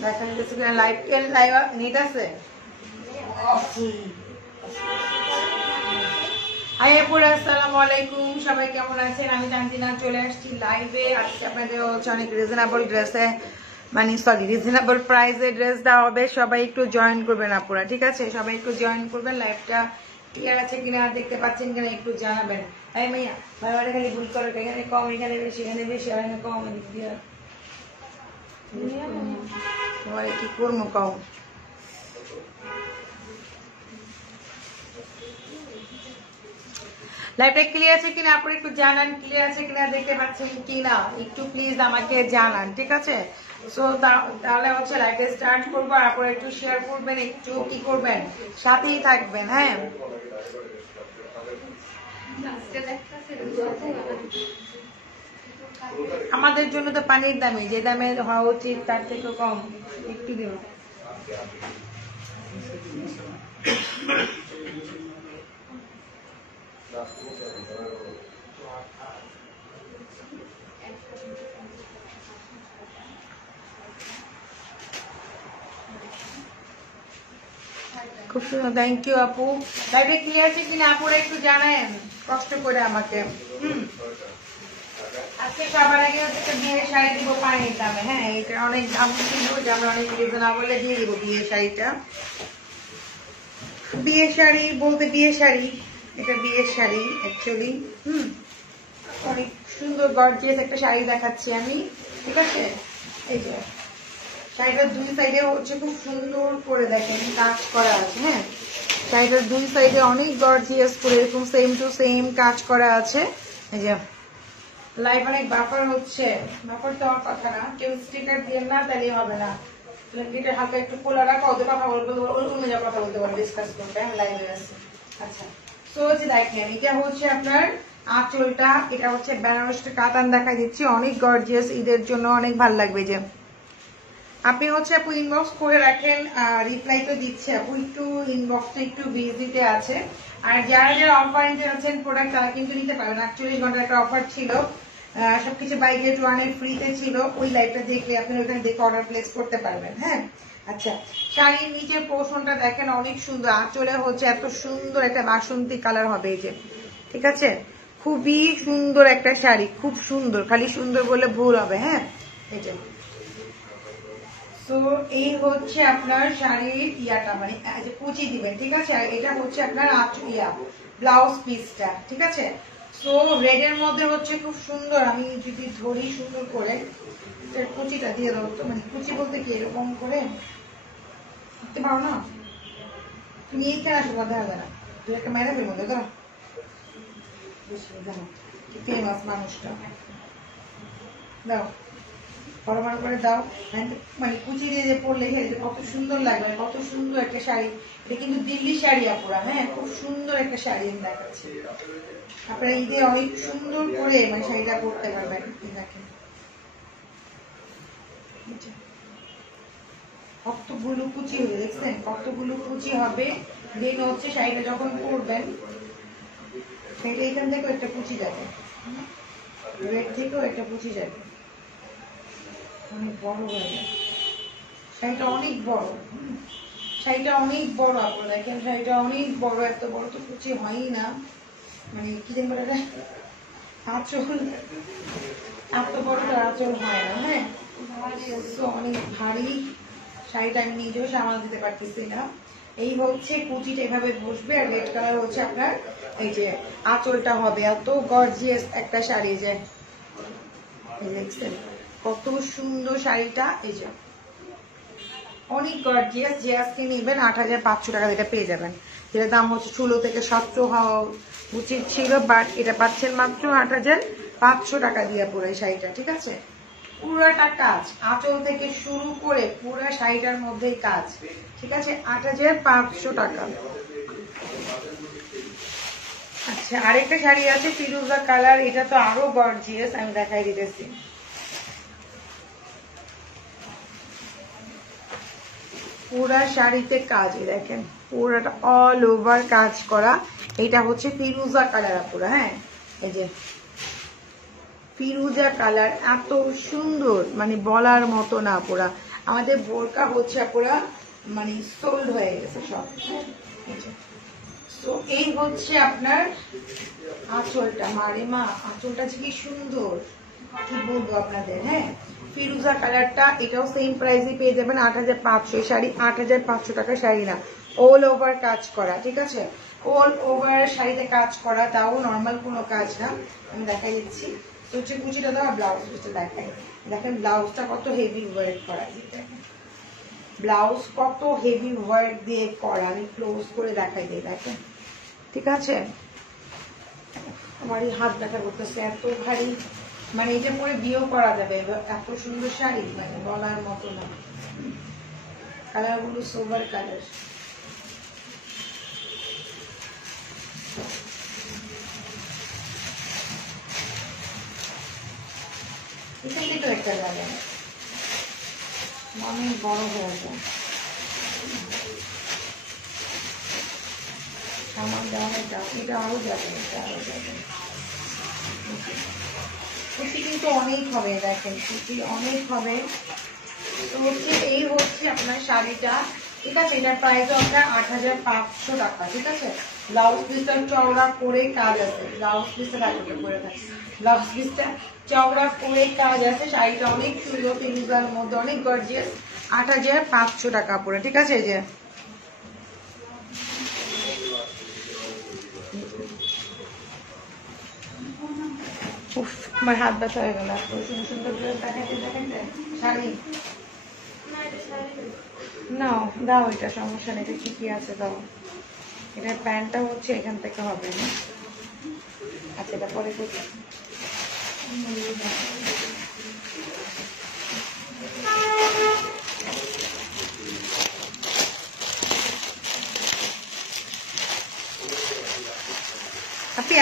দেখা যাচ্ছে live live net আছে। হাই আপুরা, আসসালামু আলাইকুম, সবাই কেমন আছেন? আমি তানজিনা চলে আসছি লাইভে। আজকে আপনাদের হচ্ছে অনেক রিজনেবল ড্রেসে রিজনেবল প্রাইসে ড্রেস দেওয়া হবে। সবাই একটু জয়েন করবেন আপুরা, ঠিক আছে? সবাই একটু জয়েন করবেন। লাইভটা ক্লিয়ার আছে কিনা, দেখতে পাচ্ছেন কিনা একটু জানাবেন। তাই মাইয়া ভাইবারে খালি ভুল করে, এখানে কম, এখানে বেশি, এখানে বেশি, এখানে কম, কি করবো কম। লাইভটা ক্লিয়ার আছে কিনা আপনি একটু জানান। ক্লিয়ার আছে কিনা, দেখতে পাচ্ছেন কিনা একটু প্লিজ আমাকে জানান, ঠিক আছে? সো তাহলে হচ্ছে লাইভে স্টার্ট করবো। আপনারা একটু শেয়ার করবেন, একটু কি করবেন, সাথেই থাকবেন। হ্যাঁ, আমাদের জন্য তো পানির দামে, যে দামে হওয়া উচিত তার থেকে কম একটু দিন। খুব সুন্দর, থ্যাংক ইউ আপু। লাইভে ক্লিয়ার আছে কিনা আপুরা একটু জানায়েন কষ্ট করে আমাকে। আজকে সবার আগে হচ্ছে বিয়ের শাড়ি দিব পানির দামে। হ্যাঁ, এটা অনেক দাম ছিল, যে আমরা অনেক রিজনেবলে দিয়ে দিব বিয়ের শাড়িটা। বিয়ের শাড়ি বলতে বিয়ের শাড়ি, এটা বিয়ের শাড়ি অ্যাকচুয়ালি। অনেক সুন্দর গর্জিয়াস একটা শাড়ি দেখাচ্ছি আমি, ঠিক আছে? এই যে শাড়িটার দুই সাইডে হচ্ছে খুব সুন্দর করে দেখেন কাজ করা আছে। হ্যাঁ, শাড়িটার দুই সাইডে অনেক গর্জিয়াস করে এরকম সেম টু সেম কাজ করা আছে। এই যে লাইভ অনেক বাফার হচ্ছে, বাফার তো আমার কথা না, কেউ স্টিকার দিয়ে না তাহলে হবে না। এটা হালকা একটু খোলা রাখা, ওদের কথা বলবো, অন্য যা কথা বলতে পারবো, ডিসকাস করতে। আমি লাইভে আছি। আচ্ছা, সো হচ্ছে দেখেন এটা হচ্ছে আপনার আঁচলটা, এটা হচ্ছে বেনারসি কাতান দেখা দিচ্ছি, অনেক গর্জিয়াস, ঈদের জন্য অনেক ভালো লাগবে। যে আপনি হচ্ছে আপু ইনবক্স করে রাখেন, রিপ্লাই তো দিচ্ছে আপু, একটু ইনবক্সটা একটু বিজিতে আছে। আর যারা যারা অফার নিতে যাচ্ছেন প্রোডাক্ট, তারা কিন্তু নিতে পারেন। 48 ঘন্টার একটা অফার ছিল, সবকিছু বাই গেট ওয়ানে ফ্রিতে ছিল। ওই লাইভটা দেখলে আপনি ওখানে দেখে অর্ডার প্লেস করতে পারবেন। হ্যাঁ, আচ্ছা, শাড়ির নিচের পোর্শনটা দেখেন অনেক সুন্দর, আঁচলে হচ্ছে এত সুন্দর একটা বাসন্তী কালার হবে এই যে, ঠিক আছে? খুবই সুন্দর একটা শাড়ি, খুব সুন্দর, খালি সুন্দর বলে ভুল হবে। হ্যাঁ, এই যে তো এই হচ্ছে আপনার শাড়ির ইয়াটা, মানে কুচি দিবেন, ঠিক আছে? আর এটা হচ্ছে আপনার ব্লাউজ পিসটা, ঠিক আছে? সো রেড এর মধ্যে হচ্ছে খুব সুন্দর, আমি যদি ধরি সুন্দর করে কুচিটা দিয়ে দেবো তো, মানে কুচি বলতে কি এরকম করে দেখতে পাও না তুমি, এইখানে আসো কথা হবে না, তুই একটা ম্যারেজের মধ্যে তো ফেমাস মানুষটা দাও, পরমার করে দাও, মানে কুচি দিয়ে যে পরলে কত সুন্দর লাগবে, কত সুন্দর একটা শাড়ি। এটা কিন্তু দিল্লি শাড়ি আপুরা। হ্যাঁ, খুব সুন্দর একটা শাড়ি আমি দেখাচ্ছি, আপনারা ঈদে অনেক সুন্দর করে মানে শাড়িটা পরতে পারবেন। দেখেন কতগুলো কুচি হবে, দেখছেন কতগুলো কুচি হবে। দেন হচ্ছে শাড়িটা যখন পরবেন, শাড়িটা এখান থেকেও একটা কুচি যাবে, রেড থেকেও একটা কুচি যাবে, অনেক বড় হয়ে যায় শাড়িটা, অনেক বড়। শাড়িটা অনেক বড় আপনারা দেখেন, শাড়িটা অনেক বড়, এত বড় তো কুচি হয়ই না, মানে কি যেন বলে আঁচল, এত বড় আঁচল হয় না। হ্যাঁ, অনেক ভারী শাড়িটা, আমি নিজেও সামাল দিতে পারতেছি না। এই হচ্ছে কুচিটা এভাবে বসবে, আর রেড কালার হচ্ছে আপনার এই যে আঁচলটা হবে। এত গর্জিয়াস একটা শাড়ি, যে দেখছেন কত সুন্দর শাড়িটা, এই যে অনেক গর্জিয়াস। যে আজকে নেবেন 8500 টাকা এটা পেয়ে যাবেন, যেটা দাম হচ্ছে 16 থেকে 17 হওয়া উচিত ছিল, বাট এটা পাচ্ছেন মাত্র 8500 টাকা দিয়ে পুরো এই শাড়িটা, ঠিক আছে? পুরোটা কাজ, আঁচল থেকে শুরু করে পুরো শাড়িটার মধ্যেই কাজ, ঠিক আছে? 8500 টাকা। আচ্ছা, আরেকটা শাড়ি আছে ফিরোজা কালার, এটা তো আরো গর্জিয়াস, আমি দেখাই দিতেছি। পুরা শাড়িতে কাজ, দেখেন পুরাটা অল ওভার কাজ করা। এটা হচ্ছে ফিরোজা কালার পুরা। হ্যাঁ, এই যে ফিরোজা কালার, এত সুন্দর, মানে বলার মতো না পুরা। আমাদের বোরকা হচ্ছে পুরা মানে সোল্ড হয়ে গেছে সব। তো এই হচ্ছে আপনার আঁচলটা, মারে মা আঁচলটা যে কি সুন্দর, কি বলবো আপনাদের। হ্যাঁ, ফিরুজা কালারটা, এটাও সেম প্রাইসে পেয়ে যাবেন 8500। শাড়ি 8500 টাকা শাড়ি না, অল ওভার কাজ করা, ঠিক আছে, অল ওভার শাড়িতে কাজ করা, তাও নর্মাল কোনো কাজ না। আমি দেখাই দিচ্ছি, তো হচ্ছে কুচিটা দেওয়া, ব্লাউজ পিসটা দেখাই। দেখেন ব্লাউজটা কত হেভি ওয়ার্ক করা, ব্লাউজ কত হেভি ওয়ার্ক দিয়ে করা। আমি ক্লোজ করে দেখাই দিই, দেখেন, ঠিক আছে। আমার এই হাত ব্যথা করতেছে, এত ভারী, মানে এটা পরে বিয়েও করা যাবে, এত সুন্দর শাড়ি, মানে বলার মতো না। কালার গুলো সোবার কালার। এখান থেকে একটা যাবে, অনেক বড় হয়ে যায়। আমার দেওয়াটা এটা আরো যাবে, এটা আরো যাবে। কুচি কিন্তু অনেক হবে, দেখেন কুচি অনেক হবে। তো হচ্ছে এই হচ্ছে আপনার শাড়িটা, ঠিক আছে। এটার প্রাইস আপনার 8500 টাকা, ঠিক আছে। ব্লাউজ পিসটা চওড়া করে কাজ আছে, ব্লাউজ পিসটা রাখতে করে থাকে, ব্লাউজ পিসটা চওড়া করে কাজ আছে। শাড়িটা অনেক সুন্দর, তিনগুলোর মধ্যে অনেক গর্জিয়াস, 8500 টাকা পরে, ঠিক আছে। এই যে আমার হাত ব্যথা হয়ে গেল, সুন্দর সুন্দর ড্রেস দেখাতে দেখাতে। শাড়ি নাও, দাও, এটা সমস্যা নেই, এটা ঠিকই আছে, দাও। এটার প্যান্টটা হচ্ছে এখান থেকে হবে না, আচ্ছা এটা পরে করছি।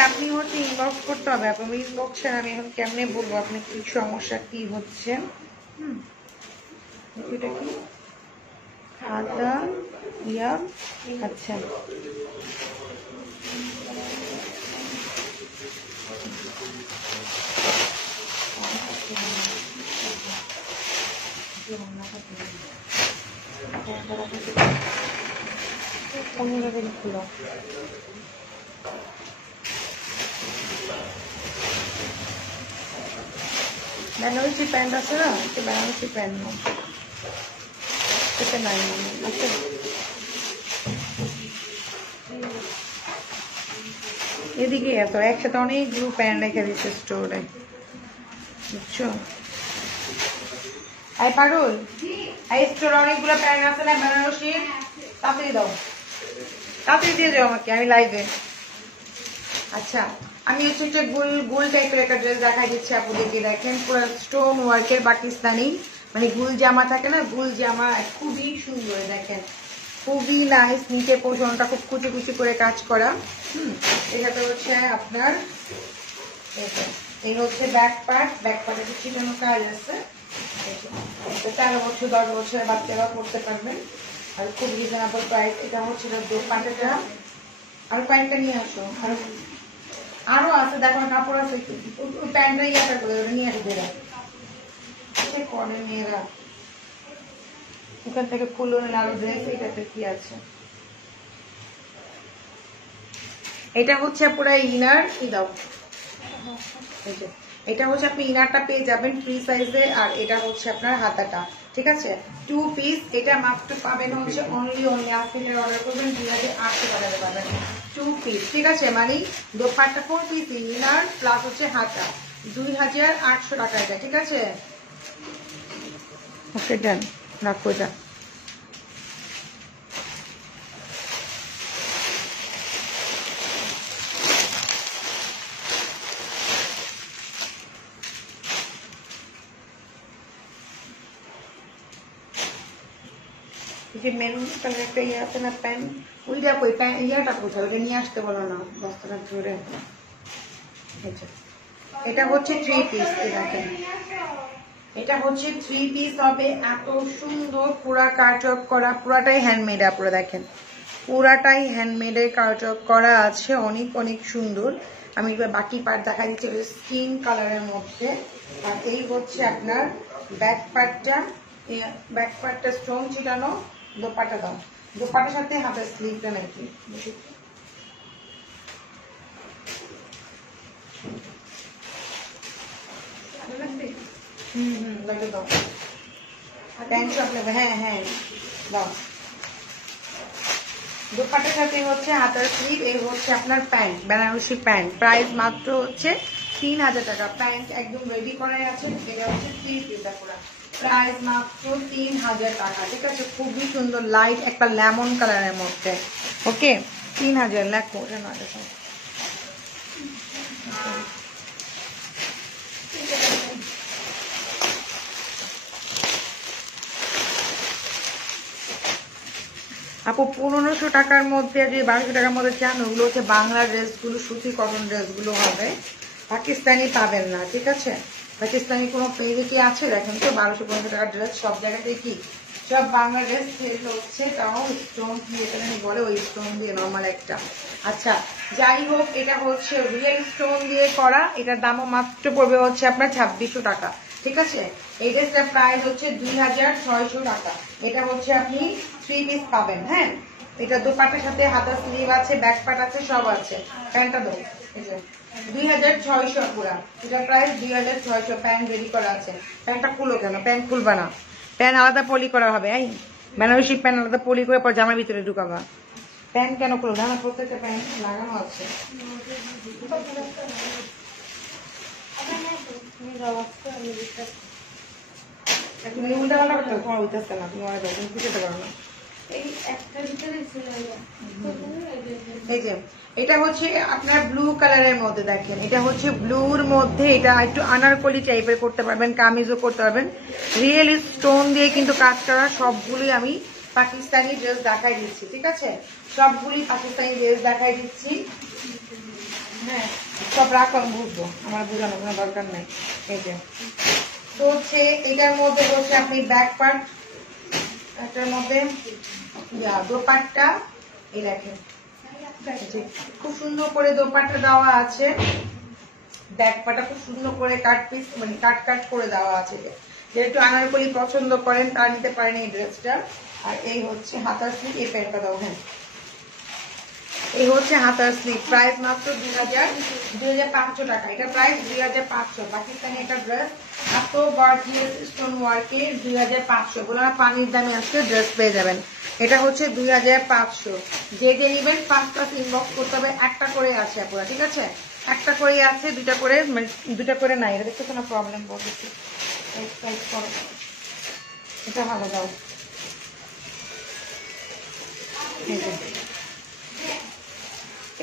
আপনি হচ্ছে ইনবক্স করতে হবে, আপনি ইনবক্সে, আমি এখন কেমনে বলবো আপনি কি সমস্যা কি হচ্ছে। এটা কি আদা ইয়া, আচ্ছা অন্যভাবে খুলো। বেনারসি প্যান্ট আছে না, বেনারসি প্যান্ট না, এটা নাই আচ্ছা। এদিকে এত একসাথে অনেকগুলো প্যান্ট রেখে দিচ্ছে স্টোরে, বুঝছো। এই পাগল, এই স্টোরে অনেকগুলো প্যান্ট আছে না বেনারসি, তাড়াতাড়ি দাও, তাড়াতাড়ি দিয়ে যাও আমাকে, আমি লাইভে। আচ্ছা, আমি হচ্ছে একটা গোল টাইপের একটা ড্রেস দেখাই দিচ্ছি আপনাদেরকে। দেখেন পুরো স্টোন ওয়ার্কের পাকিস্তানি, মানে গুল জামা থাকে না, গুল জামা, খুবই সুন্দর, দেখেন খুবই নাইস। নিচে পোষণটা খুব কুচি কুচি করে কাজ করা। এটাতে হচ্ছে আপনার এই হচ্ছে ব্যাক পার্ট, ব্যাক পার্টে ছিটানো কাজ আছে। 13 বছর 10 বছরের বাচ্চারা পড়তে পারবেন, আর খুব রিজনেবল প্রাইস। এটা হচ্ছে দোপাট্টাটা, আর কয়েকটা নিয়ে আসো, আরো আছে, দেখো কাপড় আছে, ওই প্যান্টটা ইয়াটা করে নিয়ে আসে দেরা করে মেয়েরা, ওখান থেকে খুলো না, আরো ড্রেস। এটাতে কি আছে, এটা হচ্ছে পুরো ইনার, কি দাও, এটা হচ্ছে আপনি ইনারটা পেয়ে যাবেন ফ্রি সাইজে, আর এটা হচ্ছে আপনার হাতাটা, ঠিক আছে। 2 পিস, এটা মাত্র পাবেন হচ্ছে অনলি আপনি অর্ডার করবেন 2800 টাকাতে পাবেন 2 পিস, ঠিক আছে। মানে দোপাট্টা 4 পিস ইনার প্লাস হচ্ছে হাতা, 2800 টাকা এটা, ঠিক আছে। ওকে ডান, রাখো এটা। যে মেরুন কালার একটা ইয়ে আছে না প্যান্ট, ওইটা কই, ইয়াটা কোথায়, ওইটা নিয়ে আসতে বলো না, বস্তাটা ধরে। এটা হচ্ছে 3 পিস, দেখেন এটা হচ্ছে 3 পিস হবে, এত সুন্দর, পুরা কাটওয়ার্ক করা, পুরাটাই হ্যান্ডমেড। আপনারা দেখেন পুরাটাই হ্যান্ডমেডের কাটওয়ার্ক করা আছে, অনেক অনেক সুন্দর। আমি এবার বাকি পার্ট দেখা দিচ্ছি, স্কিন কালারের মধ্যে। আর এই হচ্ছে আপনার ব্যাক পার্টটা, ব্যাক পার্টটা স্টোন ছিটানো, দোপাট্টা দাও, দোপাট্টার সাথে হাতের স্লিভটা নাকি লাগে দাও, প্যান্ট সব নেবে, হ্যাঁ হ্যাঁ দাও। দোপাট্টার সাথে হচ্ছে হাতার স্লিভ, এই হচ্ছে আপনার প্যান্ট, বেনারসি প্যান্ট, প্রাইস মাত্র হচ্ছে 3000 টাকা। প্যান্ট একদম রেডি করাই আছে, এটা হচ্ছে 3 পিস পুরো, প্রাইস মাত্র 3000 টাকা। ঠিক আছে, খুবই সুন্দর লাইট একটা লেমন কালারের মধ্যে। ওকে 3000 লেখো, এটা না দেখো আপু 1500 টাকার মধ্যে, যে 1200 টাকার মধ্যে চান ওগুলো হচ্ছে বাংলা ড্রেসগুলো, সুতি কটন ড্রেসগুলো হবে, পাকিস্তানি পাবেন না। ঠিক আছে, পাকিস্তানি কোনো পেজে কি আছে দেখেন তো? 1200-1500 টাকার ড্রেস সব জায়গাতেই কি সব বাংলা ড্রেস হচ্ছে, তাও স্টোন দিয়ে বলে, ওই স্টোন দিয়ে নর্মাল একটা। আচ্ছা যাই হোক, এটা হচ্ছে রিয়েল স্টোন দিয়ে করা, এটার দামও মাত্র পড়বে হচ্ছে আপনার 2600 টাকা। ঠিক আছে, এই ড্রেসটার প্রাইস হচ্ছে 2600 টাকা। এটা হচ্ছে আপনি 3 পিস পাবেন। হ্যাঁ, এটা দোপাট্টার সাথে হাতার স্লিভ আছে, ব্যাক পার্ট আছে, সব আছে। প্যান্টটা দাও, এই যে 2600 পুরা, এটা প্রাইস 2600। প্যান্ট রেডি করা আছে। প্যান্টটা খুলো কেন? প্যান্ট খুলবা না, প্যান্ট আলাদা পলি করা হবে। এই বেনারসি প্যান্ট আলাদা পলি করে পর জামার ভিতরে ঢুকাবা। প্যান্ট কেন খুলো না? প্রত্যেকটা প্যান্ট লাগানো আছে। তুমি উল্টা পাল্টা করতে তোমার উঠতেছে না, তুমি অনেক তুমি বুঝতে পারো না। এই যে এটা হচ্ছে আপনার ব্লু কালারের মধ্যে, দেখেন এটা হচ্ছে ব্লুর মধ্যে, এটা একটু আনারকলি টাইপের করতে পারবেন, কামিজও করতে পারবেন। রিয়েল স্টোন দিয়ে কিন্তু কাজ করা, সবগুলোই আমি পাকিস্তানি ড্রেস দেখাই দিচ্ছি। ঠিক আছে, সবগুলি পাকিস্তানি ড্রেস দেখাই দিচ্ছি। হ্যাঁ সব রাখো, আমি বুঝবো, আমার বোঝানো কোনো দরকার নেই। এই যে তো হচ্ছে এটার মধ্যে হচ্ছে আপনি ব্যাক পার্ট, এটার মধ্যে দোপাট্টা, এই দেখেন খুব সুন্দর করে দোপাট্টা দেওয়া আছে, ব্যাক পার্টটা খুব সুন্দর করে কাট পিস মানে কাট করে দেওয়া আছে। যেহেতু আনারকলি পছন্দ করেন তা নিতে পারেন এই ড্রেসটা। আর এই হচ্ছে হাতার স্লিভ, এই প্যান্টটা দাও। হ্যাঁ, এই হচ্ছে হাতার স্লিভ, প্রাইস মাত্র 2500 টাকা। এটা প্রাইস 2500। পাকিস্তানি একটা ড্রেস, এত গর্জিয়াস স্টোন ওয়ার্কে 2500 বলে না, পানির দামে আজকে ড্রেস পেয়ে যাবেন। এটা হচ্ছে 2500। যে নিবেন 5 ইনবক্স করতে হবে, একটা করে আছে আপনারা। ঠিক আছে, একটা করে আছে, দুটা করে মানে দুটা করে নাই, এটা দেখতে কোনো প্রবলেম বলতেছি। এটা ভালো দাও।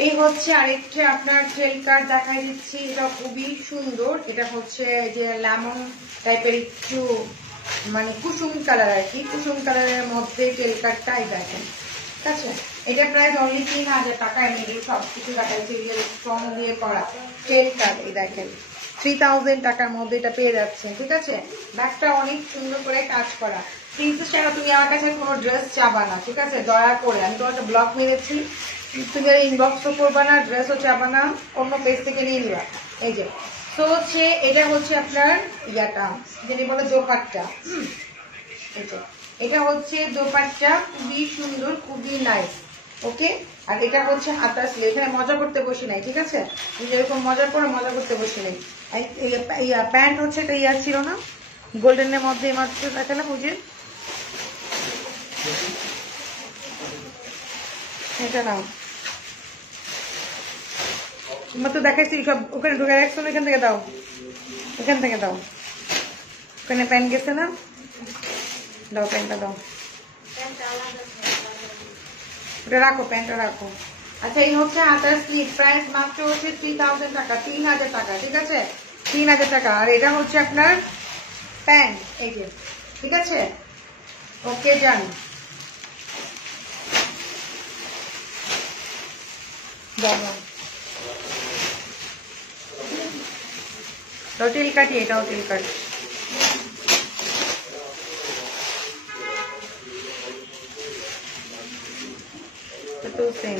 এই হচ্ছে আরেকটা আপনার ট্রেল কার্ড দেখাই দিচ্ছি, এটা খুবই সুন্দর। এটা হচ্ছে যে লেমন টাইপের একটু মানে কুসুম কালার আর কি, কুসুম কালারের মধ্যে ট্রেল কার্ডটাই দেখেন। ঠিক আছে, এটা প্রায় অনলি 3000 টাকায় মিডিল সবকিছু দেখাইছে, স্ট্রং দিয়ে করা ট্রেল কার্ড। এই দেখেন 3000 টাকার মধ্যে এটা পেয়ে যাচ্ছেন। ঠিক আছে, ব্যাগটা অনেক সুন্দর করে কাজ করা। প্রিন্সেস টাকা তুমি আমার কাছে কোনো ড্রেস চাবা না। ঠিক আছে, দয়া করে, আমি তোমার একটা ব্লগ মেরেছি, তুমি ইনবক্সও করবা না, ড্রেসও চাবা না, অন্য পেজ থেকে নিয়ে নিবা। এই যে তো হচ্ছে এটা হচ্ছে আপনার ইয়াটা যেটা বলে দোপাট্টা। এটা হচ্ছে দোপাট্টা, খুবই সুন্দর, খুবই নাইস। ওকে, আর এটা হচ্ছে হাতার স্লিভ। এখানে মজা করতে বসে নাই। ঠিক আছে, যেরকম মজা করে মজা করতে বসে নেই। প্যান্ট হচ্ছে এটা ইয়ার ছিল না, গোল্ডেনের মধ্যে মাত্র দেখালাম, বুঝে এটা নাও মাত্র দেখাইছি সব। ওখানে ঢুকে রাখছো, এখান থেকে দাও, এখান থেকে দাও, ওখানে প্যান্ট গেছে না, দাও প্যান্টটা দাও, ওটা রাখো, প্যান্টটা রাখো। আচ্ছা, এই হচ্ছে হাতার স্লিভ, প্রাইস মাত্র হচ্ছে 3000 টাকা, 3000 টাকা। ঠিক আছে, 3000 টাকা। আর এটা হচ্ছে আপনার প্যান্ট, এই যে। ঠিক আছে, ওকে যান, টিল কাটি, এটাও টিল কাটি। তো সেম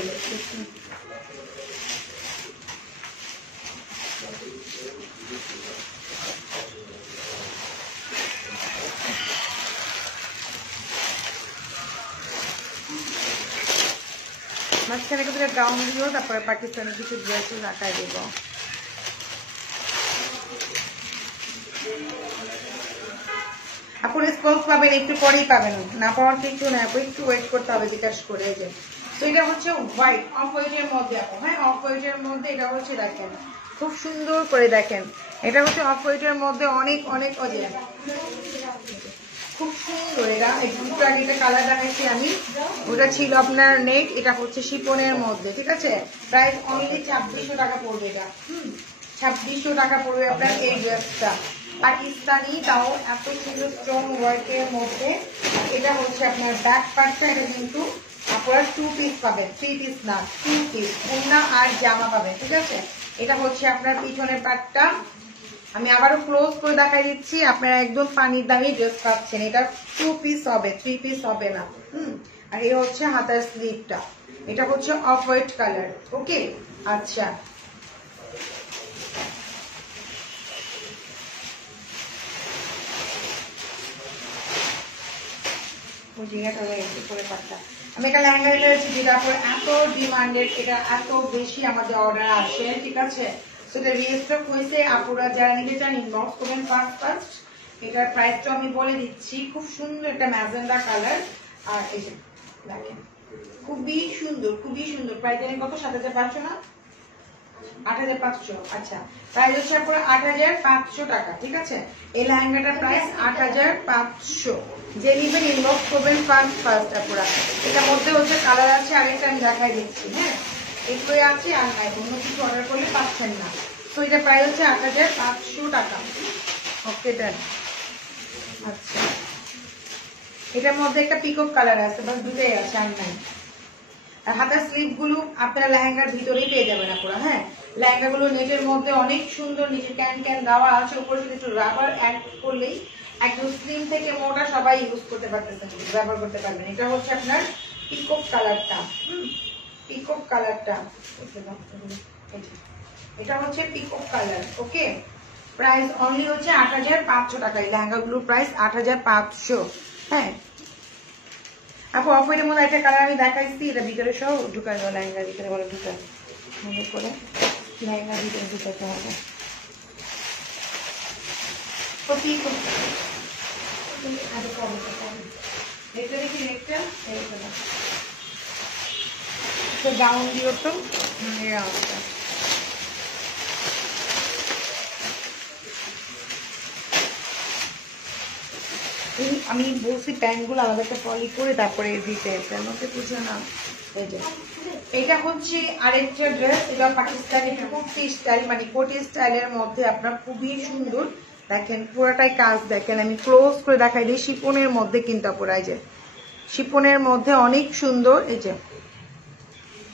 মাঝখানে কিছু গাউন দিও, তারপরে পাকিস্তানি কিছু ড্রেসও রাখাই দেব। আপু রেসপন্স পাবেন, একটু পরেই পাবেন, না পাওয়ার কিছু না, আপু একটু ওয়েট করতে হবে বিকাশ করে। যে তো এটা হচ্ছে হোয়াইট, অফ হোয়াইটের মধ্যে আপু, হ্যাঁ অফ হোয়াইটের মধ্যে এটা হচ্ছে দেখেন খুব সুন্দর করে দেখেন, এটা হচ্ছে অফ হোয়াইটের মধ্যে অনেক অনেক অজয় খুব সুন্দর। এটা একটু আগে এটা কালার দেখাচ্ছি আমি, ওটা ছিল আপনার নেট, এটা হচ্ছে শিপনের মধ্যে, ঠিক আছে। প্রাইস অনলি 2600 টাকা পড়বে এটা। 2600 টাকা পড়বে আপনার এই ড্রেসটা, পাকিস্তানি, তাও এত সুন্দর স্ট্রং ওয়ার্কের মধ্যে। এটা হচ্ছে আপনার ব্যাক পার্টটা, এটা কিন্তু আপনারা 2 পিস পাবেন, 3 পিস না 2 পিস, ওড়না আর জামা পাবেন, ঠিক আছে। এটা হচ্ছে আপনার পিছনের পার্টটা, আমি আবারও ক্লোজ করে দেখাই দিচ্ছি, আপনারা একদম পানির দামি ড্রেস পাচ্ছেন। এটা 2 পিস হবে, 3 পিস হবে না। আর এই হচ্ছে হাতার স্লিভটা, এটা হচ্ছে অফ হোয়াইট কালার। ওকে, আচ্ছা আমি একটা লেহেঙ্গা রেখেছি, যেটা এত ডিমান্ডেড, এটা এত বেশি আমাদের অর্ডার আসে, ঠিক আছে। সেটা রিস্টক হয়েছে, আপুরা যারা নিতে চান ইনবক্স করবেন ফার্স্ট। এটার প্রাইসটা আমি বলে দিচ্ছি, খুব সুন্দর একটা ম্যাজেন্ডা কালার, আর এই যে দেখেন খুবই সুন্দর, খুবই সুন্দর। প্রাইস জানেন কত? 7500 না 8500? আচ্ছা, প্রাইস হচ্ছে পুরো 8500 টাকা, ঠিক আছে। এই লেহেঙ্গাটার প্রাইস 8500। যে নিবেন ইনবক্স করবেন ফার্স্ট আপুরা। এটার মধ্যে হচ্ছে কালার আছে, আরেকটা আমি দেখাই দিচ্ছি, হ্যাঁ এগুলোই আছে, আর নাই অন্য কিছু অর্ডার করলে পাচ্ছেন না। তো এটা প্রাইস হচ্ছে 8500 টাকা। ওকে ডান। আচ্ছা, এটার মধ্যে একটা পিকক কালার আছে, বাস দুটোই আছে, আর নাই। আর হাতার স্লিভ গুলো আপনারা লেহেঙ্গার ভিতরেই পেয়ে যাবেন আপনারা, হ্যাঁ। লেহেঙ্গা গুলো নেটের মধ্যে অনেক সুন্দর, নিচে ক্যান ক্যান দেওয়া আছে, উপরে শুধু একটু রাবার অ্যাড করলেই একদম স্লিম থেকে মোটা সবাই ইউজ করতে পারতেছেন, ব্যবহার করতে পারবেন। এটা হচ্ছে আপনার পিকক কালারটা, পিকক কালারটা, এটা হচ্ছে পিকক কালার। ওকে, প্রাইস অনলি হচ্ছে 8500 টাকা। এই লেহেঙ্গা গুলোর প্রাইস 8500, হ্যাঁ। আপু অফ হোয়াইটের মধ্যে একটা কালার আমি দেখাইছি, এটা ভিতরে সহ ঢুকানো, লেহেঙ্গার ভিতরে বলে ঢুকান মনে করে, লেহেঙ্গার ভিতরে ঢুকাতে হবে। গাউন দিও তো, আমি বলছি প্যান্ট গুলো আলাদা একটা পলি করে তারপরে দিতে, এর মধ্যে বুঝে না। এটা হচ্ছে আরেকটা ড্রেস, এটা পাকিস্তানি কুর্তি স্টাইল, মানে কোটি স্টাইলের মধ্যে আপনার খুবই সুন্দর। দেখেন পুরোটাই কাজ, দেখেন আমি ক্লোজ করে দেখাই দিই। শিপনের মধ্যে কিন্তু পুরাই যে শিপনের মধ্যে অনেক সুন্দর, এই যে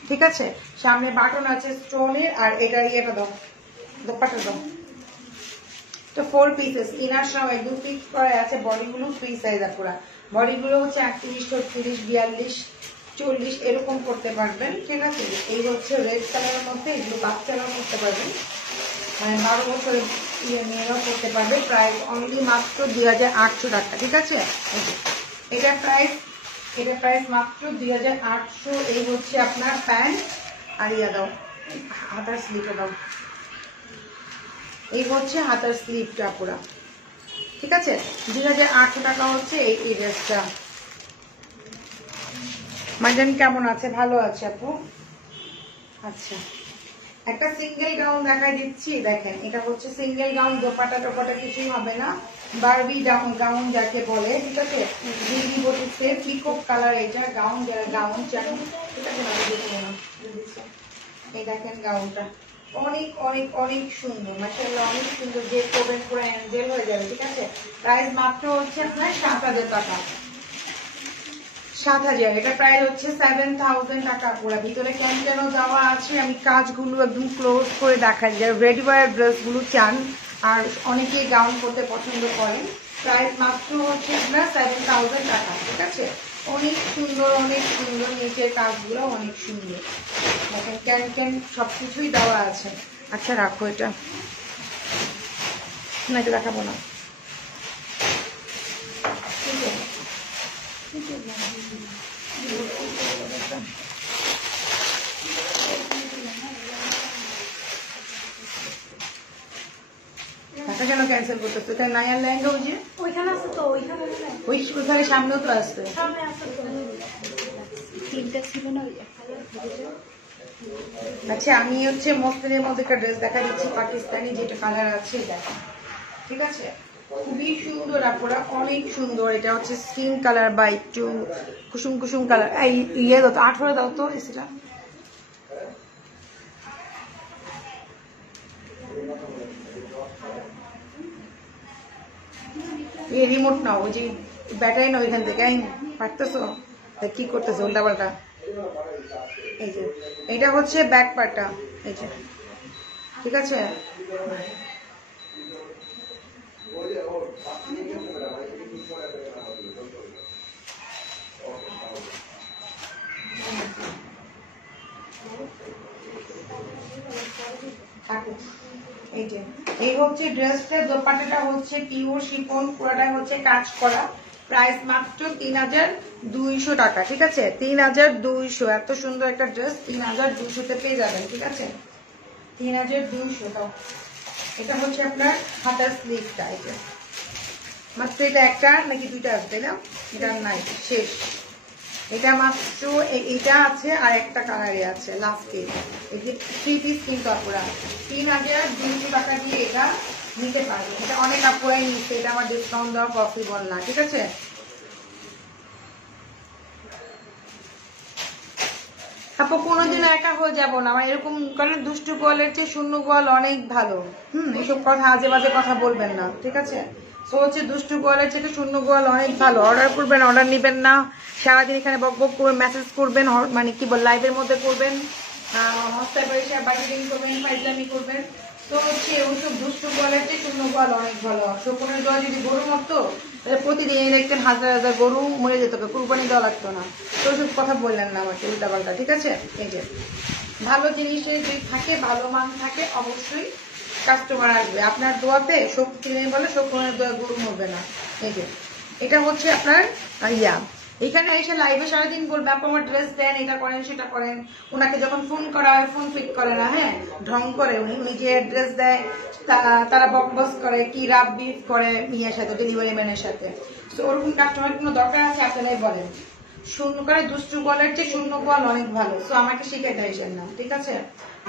ঠিক আছে। সামনে বাটন আছে স্টোনের, আর এটা ইয়েটা দাও, দোপাটা দাও। তো 4 পিসেস, ইনার সহ একদম ফিক্স করা আছে। বডিগুলো ফ্রি সাইজ, পুরা বডিগুলো হচ্ছে 38, 36, 42, 40 এরকম করতে পারবেন, ঠিক আছে। এই হচ্ছে রেড কালারের মধ্যে, এগুলো বাচ্চারাও করতে পারবেন, মানে 12 বছরের মেয়েরাও করতে পারবে। প্রাইস অনলি মাত্র 2800 টাকা, ঠিক আছে। এটা প্রাইস মাত্র 2800। এই হচ্ছে আপনার প্যান্ট, আর ইয়া দাও হাতার স্লিপে দাও, এই হচ্ছে হাতার স্লিপটা পুরা, ঠিক আছে। 2800 টাকা হচ্ছে এই ড্রেসটা। মাইজান কেমন আছে? ভালো আছে আপু। আচ্ছা, একটা সিঙ্গেল গাউন দেখাই দিচ্ছি, দেখেন এটা হচ্ছে সিঙ্গেল গাউন, দোপাটা টোপাটা কিছুই হবে না, বারবি গাউন যাকে বলে, ঠিক আছে। দিদি বলতেছে পিকক কালার, এটা গাউন, যারা গাউন চান, ঠিক আছে। এই দেখেন গাউনটা অনেক অনেক অনেক সুন্দর, মাশাআল্লাহ অনেক সুন্দর, যে করবেন পুরো অ্যাঞ্জেল হয়ে যাবে, ঠিক আছে। প্রাইস মাত্র হচ্ছে আপনার 7000 টাকা, 7000। এটা প্রাইস হচ্ছে 7000 টাকা পুরো। ভিতরে কেন দেওয়া আছে, আমি কাজগুলো একদম ক্লোজ করে দেখাই, যারা রেডি ওয়্যার ড্রেস গুলো চান আর অনেকে গাউন করতে পছন্দ করেন। প্রাইস মাত্র হচ্ছে আপনার 7000 টাকা, ঠিক আছে। অনেক সুন্দর, অনেক সুন্দর, নিচের কাজগুলো অনেক সুন্দর, দেখেন ক্যান ক্যান সবকিছুই দেওয়া আছে। আচ্ছা রাখো এটা, না এটা দেখাবো না, ঠিক আছে। ঢাকা কেন ক্যান্সেল করতেছো? তাই নায়ার লেহেঙ্গা ওই যে ওইখানে আছে তো, ওইখানে সামনেও তো আসছে। সামনে আছে তো, তিনটা ছিল না আচ্ছা আমি হচ্ছে মসলিনের মধ্যে একটা ড্রেস দেখা দিচ্ছি পাকিস্তানি, যেটা কালার আছে দেখা, ঠিক আছে? খুবই সুন্দর আপুরা, অনেক সুন্দর। এটা হচ্ছে স্কিন কালার বা একটু কুসুম কুসুম কালার। এই ইয়ে দাও তো, 18 দাও তো এসিটা। এই রিমোট নাও, ওই যে ব্যাটারি না ওইখান থেকে পারতেছো, কি করতেছো উল্টা পাল্টা। এই যে এটা হচ্ছে ব্যাক পার্টটা, এই যে, ঠিক আছে? এই যে এই হচ্ছে ড্রেসটা, দোপাট্টাটা হচ্ছে পিওর শিফন, পুরোটা হচ্ছে কাজ করা, প্রাইস মাত্র 3200 টাকা, ঠিক আছে? 3200, এত সুন্দর একটা ড্রেস 3200-তে পেয়ে যাবেন, ঠিক আছে? 3200 দাও। এটা হচ্ছে আপনার হাতার স্লিভটা, এই যে মাত্র এটা একটা নাকি দুইটা আছে, তাই না? এটা নাই, শেষ। এটা মাত্র এটা আছে আর একটা কালারে আছে লাস্টে। এই যে 3 পিস কিন্তু আপুরা 3200 টাকা দিয়ে এটা নিতে পারবেন। এটা অনেক আপুরাই নিচ্ছে, এটা আমার ডিসকাউন্ট দেওয়া পসিবল না, ঠিক আছে? আপু কোনোদিন একা হয়ে যাবো না, আমার এরকম কারণ দুষ্টু গোয়ালের চেয়ে শূন্য গোয়াল অনেক ভালো। এসব কথা আজে বাজে কথা বলবেন না, ঠিক আছে? তো হচ্ছে দুষ্টু গোয়ালের চেয়ে শূন্য গোয়াল অনেক ভালো। অর্ডার করবেন, অর্ডার নিবেন না, সারাদিন এখানে বক বক করবেন, মেসেজ করবেন, মানে কি বল লাইভের মধ্যে করবেন, হস্তায় পয়সা বার্গেনিং করবেন, ফাইজলামি করবেন। তো হচ্ছে ওইসব দুষ্টু গোয়ালের চেয়ে শূন্য গোয়াল অনেক ভালো। শকুনের দোয়া যদি গরু মরতো তাহলে প্রতিদিন দেখতেন হাজার হাজার গরু মরে যেত, কুরবানি দেওয়া লাগতো না। তো ওইসব কথা বললেন না আমাকে উল্টা পাল্টা, ঠিক আছে? এই যে ভালো জিনিসের যদি থাকে, ভালো মান থাকে, অবশ্যই কাস্টমার আসবে। আপনার দোয়াতে শক্তি নেই বলে শকুনের দোয়া গরু মরবে না। এই যে এটা হচ্ছে আপনার এখানে এসে লাইভে সারাদিন বলবে আপু আমার ড্রেস দেন, এটা করেন সেটা করেন। ওনাকে যখন ফোন করা হয় ফোন পিক করে না, হ্যাঁ ঢং করে, উনি নিজে ড্রেস দেয়, তারা বকবস করে, কি রাব বিফ করে ইয়ের সাথে, ডেলিভারি ম্যানের সাথে। তো ওরকম কাস্টমার কোনো দরকার আছে? আপনারাই বলেন। শূন্য করে দুষ্টু গোয়ালের চেয়ে শূন্য গোয়াল অনেক ভালো। তো আমাকে শিখাইতে আসেন না, ঠিক আছে?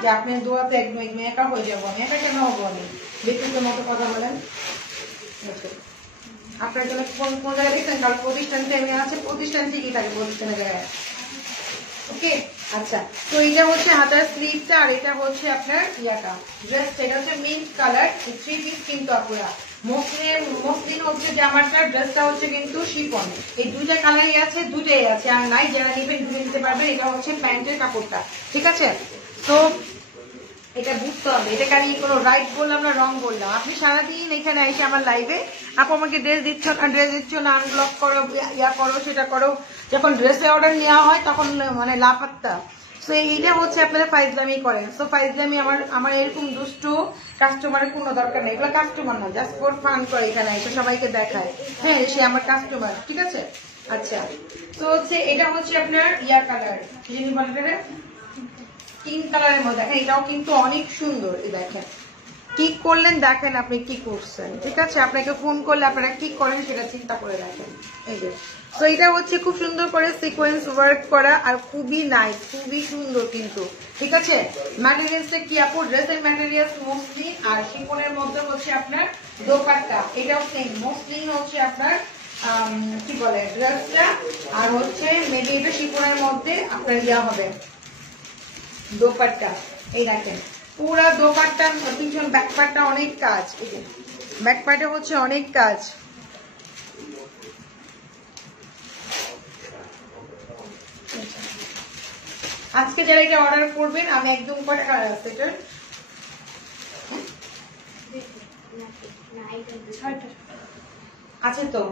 যে আপনি দোয়াতে একদম একা হয়ে যাবো, আমি একা কেন হবো? আমি ব্যক্তিগত মতো কথা বলেন। আপনার জন্য কোন জায়গায় দেখছেন? কারণ প্রতিষ্ঠান থেকে আছে, প্রতিষ্ঠান ঠিকই থাকে প্রতিষ্ঠানের জায়গায়, ওকে? আচ্ছা, তো এটা হচ্ছে হাতার স্লিভটা, আর এটা হচ্ছে আপনার ইয়াটা ড্রেসটা। এটা হচ্ছে মিন্ট কালার, 3 পিস কিন্তু আপনারা মসলিন হচ্ছে জামাটা, ড্রেসটা হচ্ছে কিন্তু শিফন। এই দুইটা কালারই আছে, দুইটাই আছে, আর নাই যারা নেবেন ধুয়ে নিতে পারবেন। এটা হচ্ছে প্যান্টের কাপড়টা, ঠিক আছে? তো এটা বুঝতে হবে, এটাকে আমি কোনো রাইট বললাম না, রং বললাম। আপনি সারাদিন এখানে এসে আমার লাইভে আপু আমাকে ড্রেস দিচ্ছ না, আনব্লক করো, ইয়া করো, সেটা করো। যখন ড্রেসে অর্ডার নেওয়া হয় তখন মানে লাপাত্তা। তো এইটা হচ্ছে আপনারা ফাইজলামি করেন। তো ফাইজলামি আমার এরকম দুষ্টু কাস্টমারের কোনো দরকার নেই। এগুলো কাস্টমার না, জাস্ট ফর ফান করে এখানে এসে সবাইকে দেখায়, হ্যাঁ সে আমার কাস্টমার, ঠিক আছে? আচ্ছা, তো হচ্ছে এটা হচ্ছে আপনার ইয়া কালার, যিনি বলেন স্কিন কালারের মধ্যে দেখেন, এটাও কিন্তু অনেক সুন্দর। এই দেখেন কি করলেন, দেখেন আপনি কি করছেন, ঠিক আছে? আপনাকে ফোন করলে আপনারা কি করেন সেটা চিন্তা করে দেখেন। এই যে তো এটা হচ্ছে খুব সুন্দর করে সিকোয়েন্স ওয়ার্ক করা, আর খুবই নাইস, খুবই সুন্দর কিন্তু, ঠিক আছে? ম্যাটেরিয়ালসটা কি আপু? ড্রেসের ম্যাটেরিয়ালস মসলিন, আর শিফনের মধ্যে হচ্ছে আপনার দোপাট্টা, এটাও সেম মসলিন হচ্ছে আপনার কি বলে ড্রেসটা, আর হচ্ছে মেবি এটা শিফনের মধ্যে আপনার ইয়া হবে দোপাট্টা। এই দেখেন পুরা দোপাট্টা পিছন ব্যাকপার্টটা অনেক কাজ, এই যে ব্যাকপার্টে হচ্ছে অনেক কাজ। আজকে যারা এটা অর্ডার করবেন, আমি একদম কটা কালার আছে এটার? আছে তো।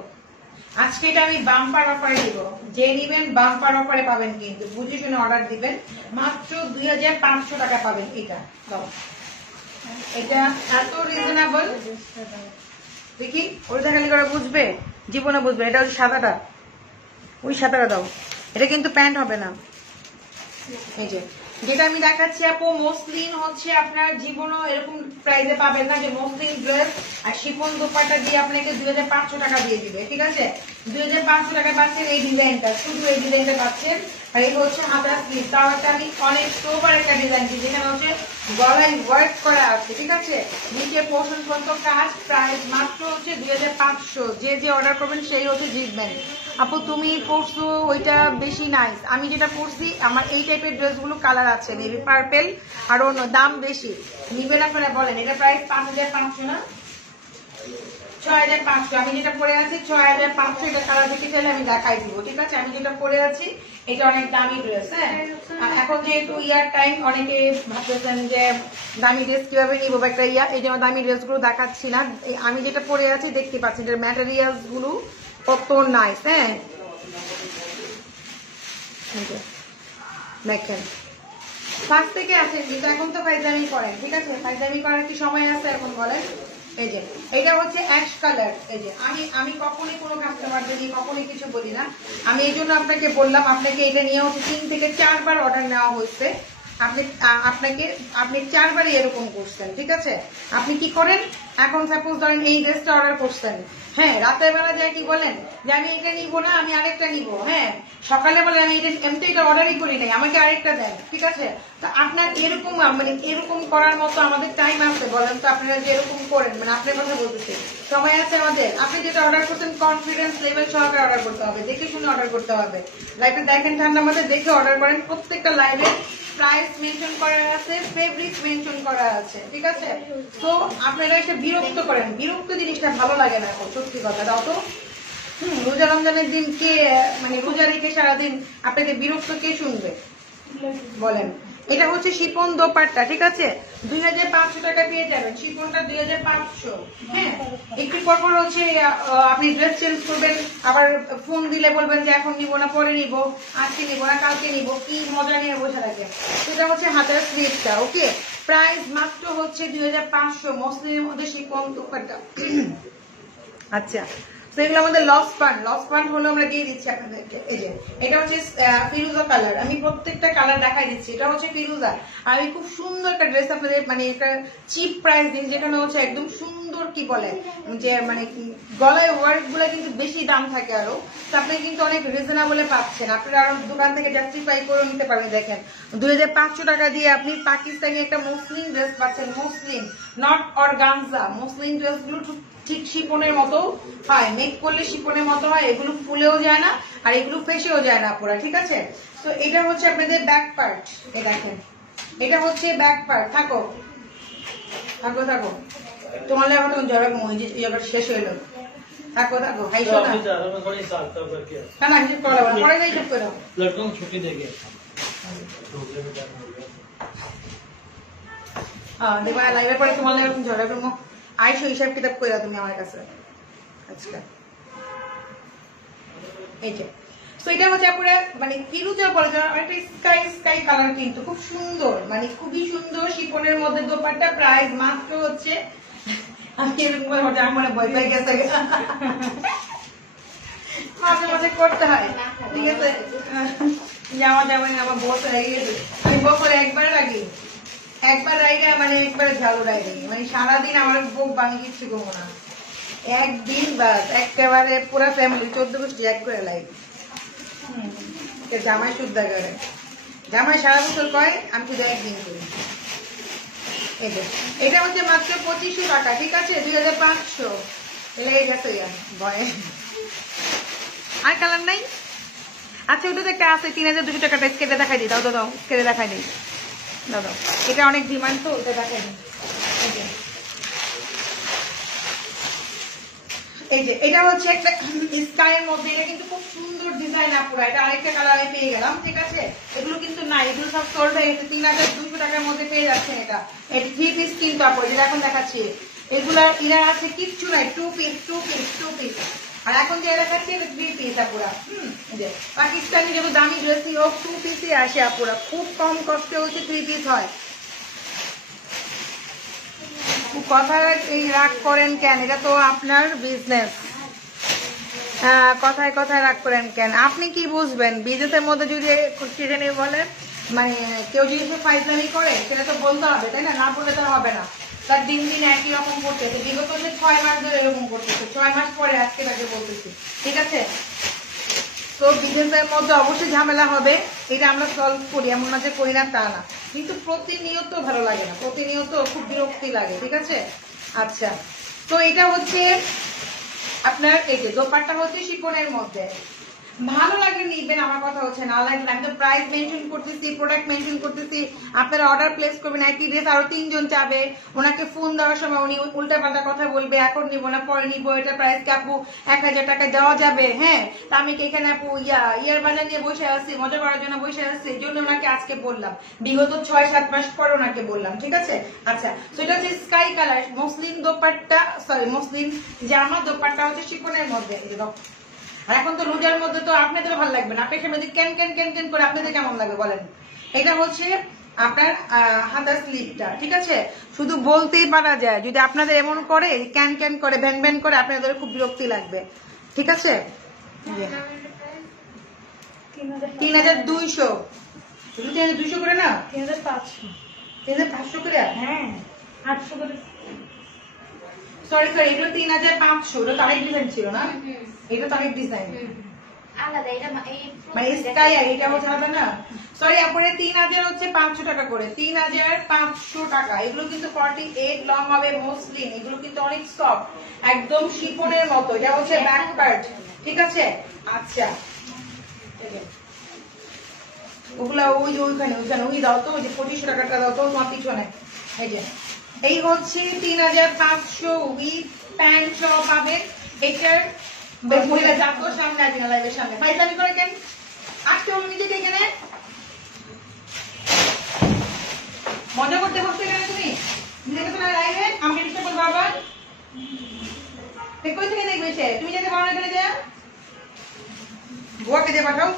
আজকে এটা আমি বাম্পার অফারে দিব, যে নিবেন বাম্পার অফারে পাবেন, কিন্তু বুঝে শুনে অর্ডার দিবেন। মাত্র 2500 টাকা পাবেন। এটা দাও, এটা এত রিজনেবল। দেখি ওর দেখালি করে বুঝবে, জীবনে বুঝবে। এটা হচ্ছে সাদাটা, ওই সাদাটা দাও। এটা কিন্তু প্যান্ট হবে না। এই যে যেটা আমি দেখাচ্ছি আপু মসলিন হচ্ছে আপনার জীবনও এরকম প্রাইসে পাবেন না, যে মসলিন ড্রেস আর শিফন দোপাট্টা দিয়ে আপনাকে 2500 টাকা দিয়ে দিবে, ঠিক আছে? 2500 টাকা পাচ্ছেন এই ডিজাইনটা, শুধু এই ডিজাইনটা পাচ্ছেন। আর এই হচ্ছে হাতার স্লিভ, তাও একটা আমি অনেক সোবার একটা ডিজাইন দিই, যেখানে হচ্ছে গলায় ওয়ার্ক করা আছে, ঠিক আছে? নিচে পোর্শন পর্যন্ত কাজ, প্রাইস মাত্র হচ্ছে 2500। যে যে অর্ডার করবেন সেই হচ্ছে জিতবেন। আপু তুমি পরছো ওইটা বেশি নাইস, আমি যেটা পরছি আমার এই টাইপের ড্রেসগুলো কালার আছে বেবি পার্পেল, আর অন্য দাম বেশি নিবেন আপনারা বলেন। এটা প্রাইস 5500 না 6500, আমি যেটা পরে আছি 6500। এটা কালার দেখে চাইলে আমি দেখাই দিব, ঠিক আছে? আমি যেটা পরে আছি এটা অনেক দামি ড্রেস। হ্যাঁ, এখন যেহেতু ইয়ার টাইম, অনেকে ভাবতেছেন যে দামি ড্রেস কিভাবে নিবো একটা এই যে দামি ড্রেস গুলো দেখাচ্ছি না, আমি যেটা পরে আছি দেখতে পাচ্ছি এটার ম্যাটেরিয়ালস গুলো কত নাইস। হ্যাঁ দেখেন ফার্স্ট থেকে আছেন, কিন্তু এখন তো ফাইজলামি করেন, ঠিক আছে? ফাইজলামি করার কি সময় আছে এখন বলেন? এই যে এটা হচ্ছে অ্যাশ কালার। এই যে আমি কখনই কোনো কাস্টমারদের নিয়ে কখনই কিছু বলি না, আমি এই জন্য আপনাকে বললাম। আপনাকে এটা নিয়ে হচ্ছে 3 থেকে 4 বার অর্ডার নেওয়া হয়েছে, আপনি 4 বারই এরকম করছেন, ঠিক আছে? আপনি কি করেন, এখন সাপোজ ধরেন এই ড্রেসটা অর্ডার করছেন, হ্যাঁ রাতের বেলা যায় কি বলেন যে আমি এটা নিবো না, আমি আরেকটা নিবো। হ্যাঁ, সকালে বলে আমি এমনি এটা অর্ডারই করি নাই, আমাকে আরেকটা দেন, ঠিক আছে? তো আপনার এরকম মানে এরকম করার মতো আমাদের টাইম আছে বলেন তো? আপনারা যে এরকম করেন, মানে আপনার কথা বলতেছে, সময় আছে আমাদের? আপনি যেটা অর্ডার করছেন কনফিডেন্স লেভেল সহকারে অর্ডার করতে হবে, দেখে শুনে অর্ডার করতে হবে। লাইভে দেখেন ঠান্ডার মধ্যে দেখে অর্ডার করেন। প্রত্যেকটা লাইভে প্রাইস মেনশন করা আছে, ফেব্রিক মেনশন করা আছে, ঠিক আছে? তো আপনারা এসে বিরক্ত করেন, বিরক্ত জিনিসটা ভালো লাগে না এখন, সত্যি কথা। দাও তো রোজা রমজানের দিন কে মানে রোজা রেখে সারাদিন আপনাকে বিরক্ত কে শুনবে বলেন? এটা হচ্ছে শিপন দোপাট্টা, ঠিক আছে? 2500 টাকা পেয়ে যাবেন শিপনটা, 2500। হ্যাঁ, একটু পর হচ্ছে আপনি ড্রেস চেঞ্জ করবেন, আবার ফোন দিলে বলবেন যে এখন নিবো না, পরে নিবো, আজকে নিবো না, কালকে নিবো, কি মজা নিয়ে বসে থাকে। এটা হচ্ছে হাতের স্লিভটা, ওকে? প্রাইস মাত্র হচ্ছে 2500, মসলিনের মধ্যে শিপন দোপাট্টা। আচ্ছা, তো এগুলো আমাদের লস ফান্ড হলো আমরা দিয়ে দিচ্ছি আপনাদেরকে। এই যে এটা হচ্ছে ফিরোজা কালার, আমি প্রত্যেকটা কালার দেখাই দিচ্ছি। এটা হচ্ছে ফিরোজা, আর আমি খুব সুন্দর একটা ড্রেস আপনাদের মানে একটা চিপ প্রাইস দিন, যেখানে হচ্ছে একদম সুন্দর কি বলে যে মানে গলায় ওয়ার্ক গুলা কিন্তু বেশি দাম থাকে আরো, তো আপনি কিন্তু অনেক রিজনেবলে পাচ্ছেন। আপনারা আরো দোকান থেকে জাস্টিফাই করে নিতে পারবেন। দেখেন 2500 টাকা দিয়ে আপনি পাকিস্তানি একটা মসলিন ড্রেস পাচ্ছেন, muslin not organza. Muslin dress গুলো ঠিক শিপনের মতো হয়, মেক করলে শিপনের মতো হয়, এগুলো ফুলেও যায় না আর এগুলো ফেসেও যায় না পুরা, ঠিক আছে? তো এটা হচ্ছে আপনাদের ব্যাক পার্ট, এই দেখেন এটা হচ্ছে ব্যাক পার্ট। থাকো থাকো থাকো, তোমার এখন জবাব শেষ হইল। থাকো থাকো ভাই, শোনা না হিসেব করা পরে যাই হিসেব করো ছুটি দেখে দেবা লাইভের পরে তোমার লাগে ঝগড়া করবো। আইসো হিসাব কিতাব করে তুমি আমার কাছে আজকে। এই যে তো এটা হচ্ছে পুরো মানে ফিরোজা বলে একটা স্কাই স্কাই কালার, কিন্তু খুব সুন্দর, মানে খুবই সুন্দর শিপনের মধ্যে দোপাট্টা। প্রাইস মাত্র হচ্ছে আমি এরকম আমার ভয় পেয়ে গেছে, মাঝে মাঝে করতে হয়, ঠিক আছে? যাওয়া যাবে না, আমার বছর হয়ে গেছে, আমি বছরে একবার লাগি, একবার রাইগে মানে একবার ঝালু রাইগে, মানে সারাদিন আমার বুক ভাঙি কিচ্ছু করবো না, একদিন বাস একেবারে পুরা ফ্যামিলি 14 গোষ্ঠী এক করে লাগে। জামাই শুদ্ধা করে, জামাই সারা বছর কয়, আমি শুধু একদিন করি। এটা হচ্ছে মাত্র 2500 টাকা, ঠিক আছে? 2500 লেগে গেছে ভয়ে। আর কালার নাই? আচ্ছা ওটা তো একটা আছে 3200 টাকা, কেটে দেখাই দিই। দাও দাও দাও, কেটে দেখাই দিই, দাও দাও, এটা অনেক ডিমান্ড তো, ওটা দেখাই দিই। এই যে এটা হচ্ছে একটা স্কাইয়ের মধ্যে, এটা কিন্তু খুব সুন্দর ডিজাইন আপুরা। এটা আরেকটা কালার আমি পেয়ে গেলাম, ঠিক আছে? এগুলো কিন্তু নাই, এগুলো সব সোল্ড হয়ে গেছে। 3200 টাকার মধ্যে পেয়ে যাচ্ছেন এটা। এটা 3 পিস কিন্তু আপু, যেটা এখন দেখাচ্ছি এগুলা ইরা আছে কিচ্ছু নাই, 2 পিস 2 পিস 2 পিস। আর এখন যে দেখাচ্ছি এটা 3 পিস আপুরা। যে পাকিস্তানি যেগুলো দামি ড্রেসই হোক 2 পিসই আসে আপুরা, খুব কম কষ্টে হচ্ছে 3 পিস হয়। কথায় এই রাগ করেন কেন? এটা তো আপনার বিজনেস, কথায় কথায় রাগ করেন কেন? আপনি কি বুঝবেন? বিজনেসের মধ্যে যদি বলেন মানে কেউ যদি ফাইজলামি করে সেটা তো বলতে হবে, তাই না? না বললে তো হবে না। তার দিন দিন একই রকম করতেছে, বিগত যে 6 মাস ধরে এরকম করতেছে, 6 মাস পরে আজকে তাকে বলতেছি, ঠিক আছে? তো বিজনেসের মধ্যে অবশ্যই ঝামেলা হবে, এটা আমরা সলভ করি, এমন না যে করি না তা না, কিন্তু প্রতিনিয়ত ভালো লাগে না, প্রতিনিয়ত খুব বিরক্তি লাগে, ঠিক আছে? আচ্ছা, তো এটা হচ্ছে আপনার এই যে দোপাট্টা হচ্ছে শিফনের মধ্যে, ভালো লাগলে নিবেন, আমার কথা হচ্ছে না লাগলে আমি তো প্রাইস মেনশন করতেছি, প্রোডাক্ট মেনশন করতেছি, আপনারা অর্ডার প্লেস করবেন, একই ড্রেস আরো 3 জন চাবে, ওনাকে ফোন দেওয়ার সময় উনি উল্টা পাল্টা কথা বলবে, এখন নিবো না পরে নিবো, এটা প্রাইস কি আপু 1000 টাকা দেওয়া যাবে? হ্যাঁ, তা আমি কি এখানে আপু ইয়ার বাজার নিয়ে বসে আছি, মজা করার জন্য বসে আছি, এই জন্য ওনাকে আজকে বললাম, বিগত 6-7 মাস পরে ওনাকে বললাম, ঠিক আছে? আচ্ছা, তো এটা হচ্ছে sky colour muslin dupatta, sorry muslin জামা, দোপাট্টা হচ্ছে শিফনের মধ্যে। আর এখন তো রোজার মধ্যে তো আপনাদের ভালো লাগবে না, আপনাকে মধ্যে ক্যান ক্যান ক্যান ক্যান করে আপনাদের কেমন লাগবে বলেন? এটা হচ্ছে আপনার হাতার স্লিপটা, ঠিক আছে? শুধু বলতেই পারা যায়, যদি আপনাদের এমন করে ক্যান ক্যান করে ভ্যান ভ্যান করে আপনাদের খুব বিরক্তি লাগবে, ঠিক আছে? 3200 3200 করে না, 3500 3500 করে, হ্যাঁ 800 করে। সরি সরি, এগুলো 3500, এটা তারিখ ডিজাইন ছিল না, এটা তারিখ ডিজাইন আলাদা, এটা মানে স্কাই, এটা হচ্ছে হবে না, সরি আপনার 3000 হচ্ছে 500 টাকা করে, 3500 টাকা। এগুলো কিন্তু 48 লং হবে, মসলিন, এগুলো কিন্তু অনেক সফট, একদম শিফনের মতো, এটা হচ্ছে ব্যাক পার্ট, ঠিক আছে? আচ্ছা, ওগুলা ওই যে ওইখানে ওইখানে ওই দাও তো, ওই যে 2500 টাকাটা দাও তো তোমার পিছনে, এই যে এই হচ্ছে 3500 উইথ প্যান্ট সহ পাবেন। এটার মহিলা যাতো সামনে আসবে না, লাইভের সামনে ফাইজলামি করে কেন আসতে হলো নিজেকে, এখানে মজা করতে বসতে কেন তুমি নিজেকে? তোমার লাইভে আমাকে ডিস্টার্ব করবো আবার, কই থেকে দেখবে সে? তুমি যেতে পারো না, এখানে যা বুয়াকে দিয়ে পাঠাও।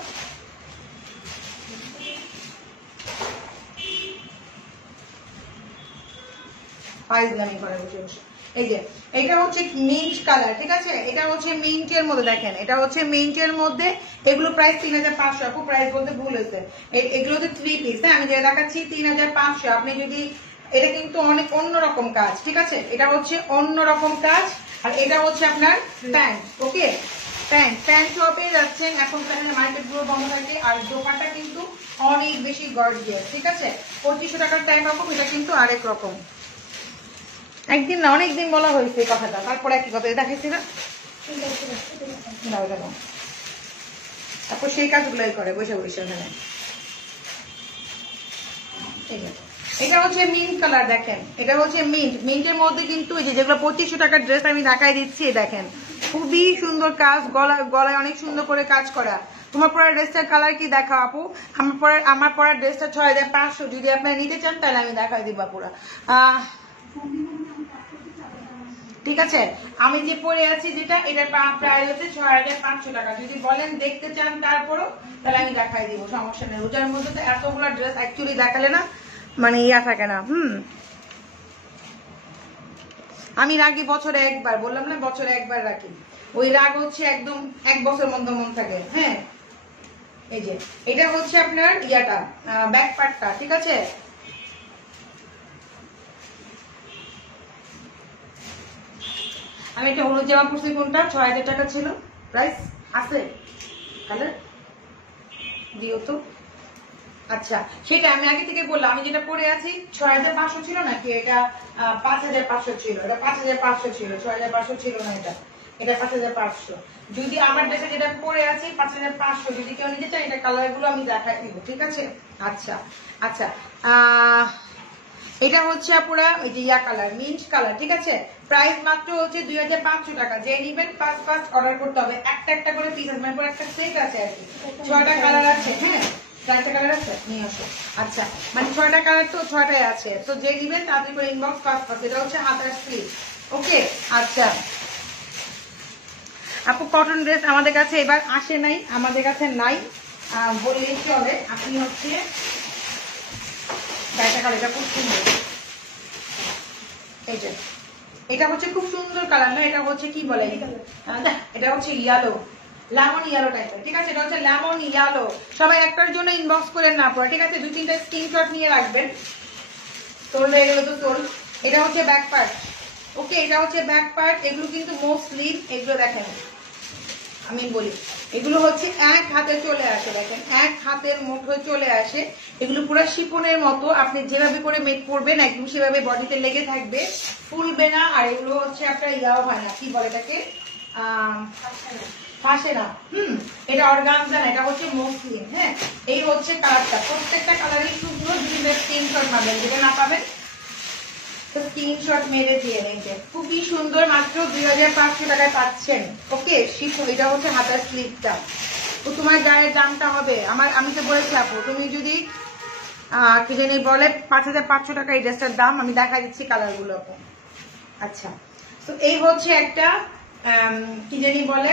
ফাইজলামি করে বসে বসে। এই যে এটা হচ্ছে মিন্ট কালার, ঠিক আছে? এটা হচ্ছে মিন্টের মধ্যে, দেখেন এটা হচ্ছে মিন্টের মধ্যে, এগুলো প্রাইস 3500, আপু প্রাইস বলতে ভুল হয়েছে, এগুলো হচ্ছে 3 পিস, হ্যাঁ আমি যেটা দেখাচ্ছি 3500। আপনি যদি এটা কিন্তু অনেক অন্যরকম কাজ, ঠিক আছে? এটা হচ্ছে অন্যরকম কাজ, আর এটা হচ্ছে আপনার প্যান্ট, ওকে? প্যান্ট সহ পেয়ে যাচ্ছেন, এখন মার্কেট গুলো বন্ধ থাকে, আর দোপাট্টা কিন্তু অনেক বেশি গর্জিয়াস, ঠিক আছে? 2500 টাকার প্যান্ট রকম, এটা কিন্তু আরেক রকম। একদিন না অনেকদিন বলা হয়েছে এই কথাটা, তারপরে একই কথা দেখাইছি না, তারপর সেই কাজগুলোই করে বসে বসে ওখানে। এটা হচ্ছে মিন্ট কালার, দেখেন এটা হচ্ছে মিন্টের মধ্যে কিন্তু এই যে যেগুলো 2500 টাকার ড্রেস আমি দেখাই দিচ্ছি, দেখেন খুবই সুন্দর কাজ, গলায় অনেক সুন্দর করে কাজ করা। তোমার পরা ড্রেসটার কালার কি দেখা আপু? আমার পরা ড্রেসটা 6500, যদি আপনারা নিতে চান তাহলে আমি দেখাই দিব পুরা, ঠিক আছে? আমি যে পরে আছি যেটা, এটার প্রাইস হচ্ছে 6500 টাকা। যদি বলেন দেখতে চান তারপরও, তাহলে আমি দেখাই দিব, সমস্যা নেই। রোজার মধ্যে তো এতগুলো ড্রেস অ্যাকচুয়ালি দেখালে না মানে ইয়া থাকে না। আমি রাগি বছরে একবার, বললাম না বছরে একবার রাখি, ওই রাগ হচ্ছে একদম 1 বছর মধ্যে মন থাকে। হ্যাঁ, এই যে এটা হচ্ছে আপনার ইয়াটা ব্যাক পার্টটা, ঠিক আছে? আমি একটা হলুদ জামা পরছি, কোনটা 6000 টাকা ছিল প্রাইস, আছে কালার দিও তো। আচ্ছা, সেটা আমি আগে থেকে বললাম, আমি যেটা পরে আছি 6500 ছিল নাকি এটা 5500 ছিল, এটা 5500 ছিল, 6500 ছিল না, এটা 5500। যদি আমার ড্রেসে যেটা পরে আছি 5500, যদি কেউ নিতে চায় এটা কালার গুলো আমি দেখাই দিব, ঠিক আছে? আচ্ছা আচ্ছা, এটা হচ্ছে আপুরা এই যে ইয়া কালার, মিন্ট কালার, ঠিক আছে? প্রাইস মাত্র হচ্ছে 2500 টাকা। যে নিবেন ফার্স্ট অর্ডার করতে হবে, একটা একটা করে পিস আছে, মানে একটা সেট আছে আর কি, 6টা কালার আছে। হ্যাঁ, 4টা কালার আছে, নিয়ে আসো। আচ্ছা, মানে 6টা কালার তো 6টাই আছে, তো যে নিবেন তাদের করে ইনবক্স ফার্স্ট। এটা হচ্ছে হাতার স্লিভ, ওকে? আচ্ছা আপু, কটন ড্রেস আমাদের কাছে এবার আসে নাই, আমাদের কাছে নাই বললেই চলে। আপনি হচ্ছে এটা খুব সুন্দর, এই যে এটা হচ্ছে খুব সুন্দর কালার না, এটা হচ্ছে কি বলে, এটা হচ্ছে ইয়েলো, লেমন ইয়েলো টাইপের, ঠিক আছে? এটা হচ্ছে লেমন ইয়েলো। সবাই একটার জন্য ইনবক্স করেন না পরে, ঠিক আছে? 2-3টা স্ক্রিনশট নিয়ে রাখবেন। সোল হয়ে গেল তো সোল। এটা হচ্ছে ব্যাক পার্ট, ওকে? এটা হচ্ছে ব্যাক পার্ট। এগুলো কিন্তু মোস্টলি এগুলো দেখেন আমি বলি, এগুলো হচ্ছে এক হাতে চলে আসে, দেখেন এক হাতের মুঠোয় চলে আসে। এগুলো পুরো শিফনের মতো, আপনি যেভাবে করে মেক করবেন একদম সেভাবে বডিতে লেগে থাকবে, ফুলবে না। আর এগুলো হচ্ছে আপনার ইয়াও হয় না, কি বলে এটাকে, ফাঁসে না। এটা অর্গানজা না, এটা হচ্ছে মসলিন। হ্যাঁ, এই হচ্ছে কালারটা, প্রত্যেকটা কালারই শুধু স্ক্রিনশট পাবেন, যেটা না পাবেন স্ক্রিনশট মেরে দিয়ে নেবে। খুবই সুন্দর, মাত্র 2500 টাকায় পাচ্ছেন, ওকে? শিফন, এটা হচ্ছে হাতার স্লিপটা। তো তোমার গায়ের দামটা হবে আমি তো বলেছি আপু, তুমি যদি কি জানি বলে 5500 টাকা এই ড্রেসটার দাম। আমি দেখা দিচ্ছি কালারগুলো আপু। আচ্ছা, তো এই হচ্ছে একটা কি জানি বলে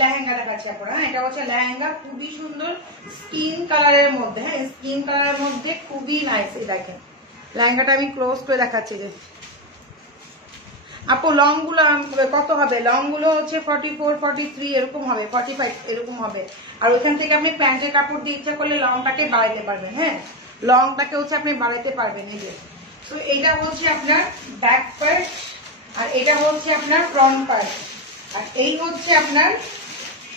লেহেঙ্গা দেখাচ্ছি আপনারা। এটা হচ্ছে লেহেঙ্গা, খুবই সুন্দর স্কিন কালারের মধ্যে। হ্যাঁ, স্কিন কালারের মধ্যে খুবই নাইস। এই দেখেন লেহেঙ্গাটা আমি ক্লোজ করে দেখাচ্ছি যে আপু লং গুলো কত হবে? লং গুলো হচ্ছে 44, 43 এরকম হবে, 45 এরকম হবে। আর ওইখান থেকে আপনি প্যান্টের কাপড় দিয়ে ইচ্ছা করলে লংটাকে বাড়াইতে পারবেন। হ্যাঁ, লংটাকে হচ্ছে আপনি বাড়াইতে পারবেন। এই যে, তো এটা হচ্ছে আপনার ব্যাক পার্ট, আর এটা হচ্ছে আপনার ফ্রন্ট পার্ট, আর এই হচ্ছে আপনার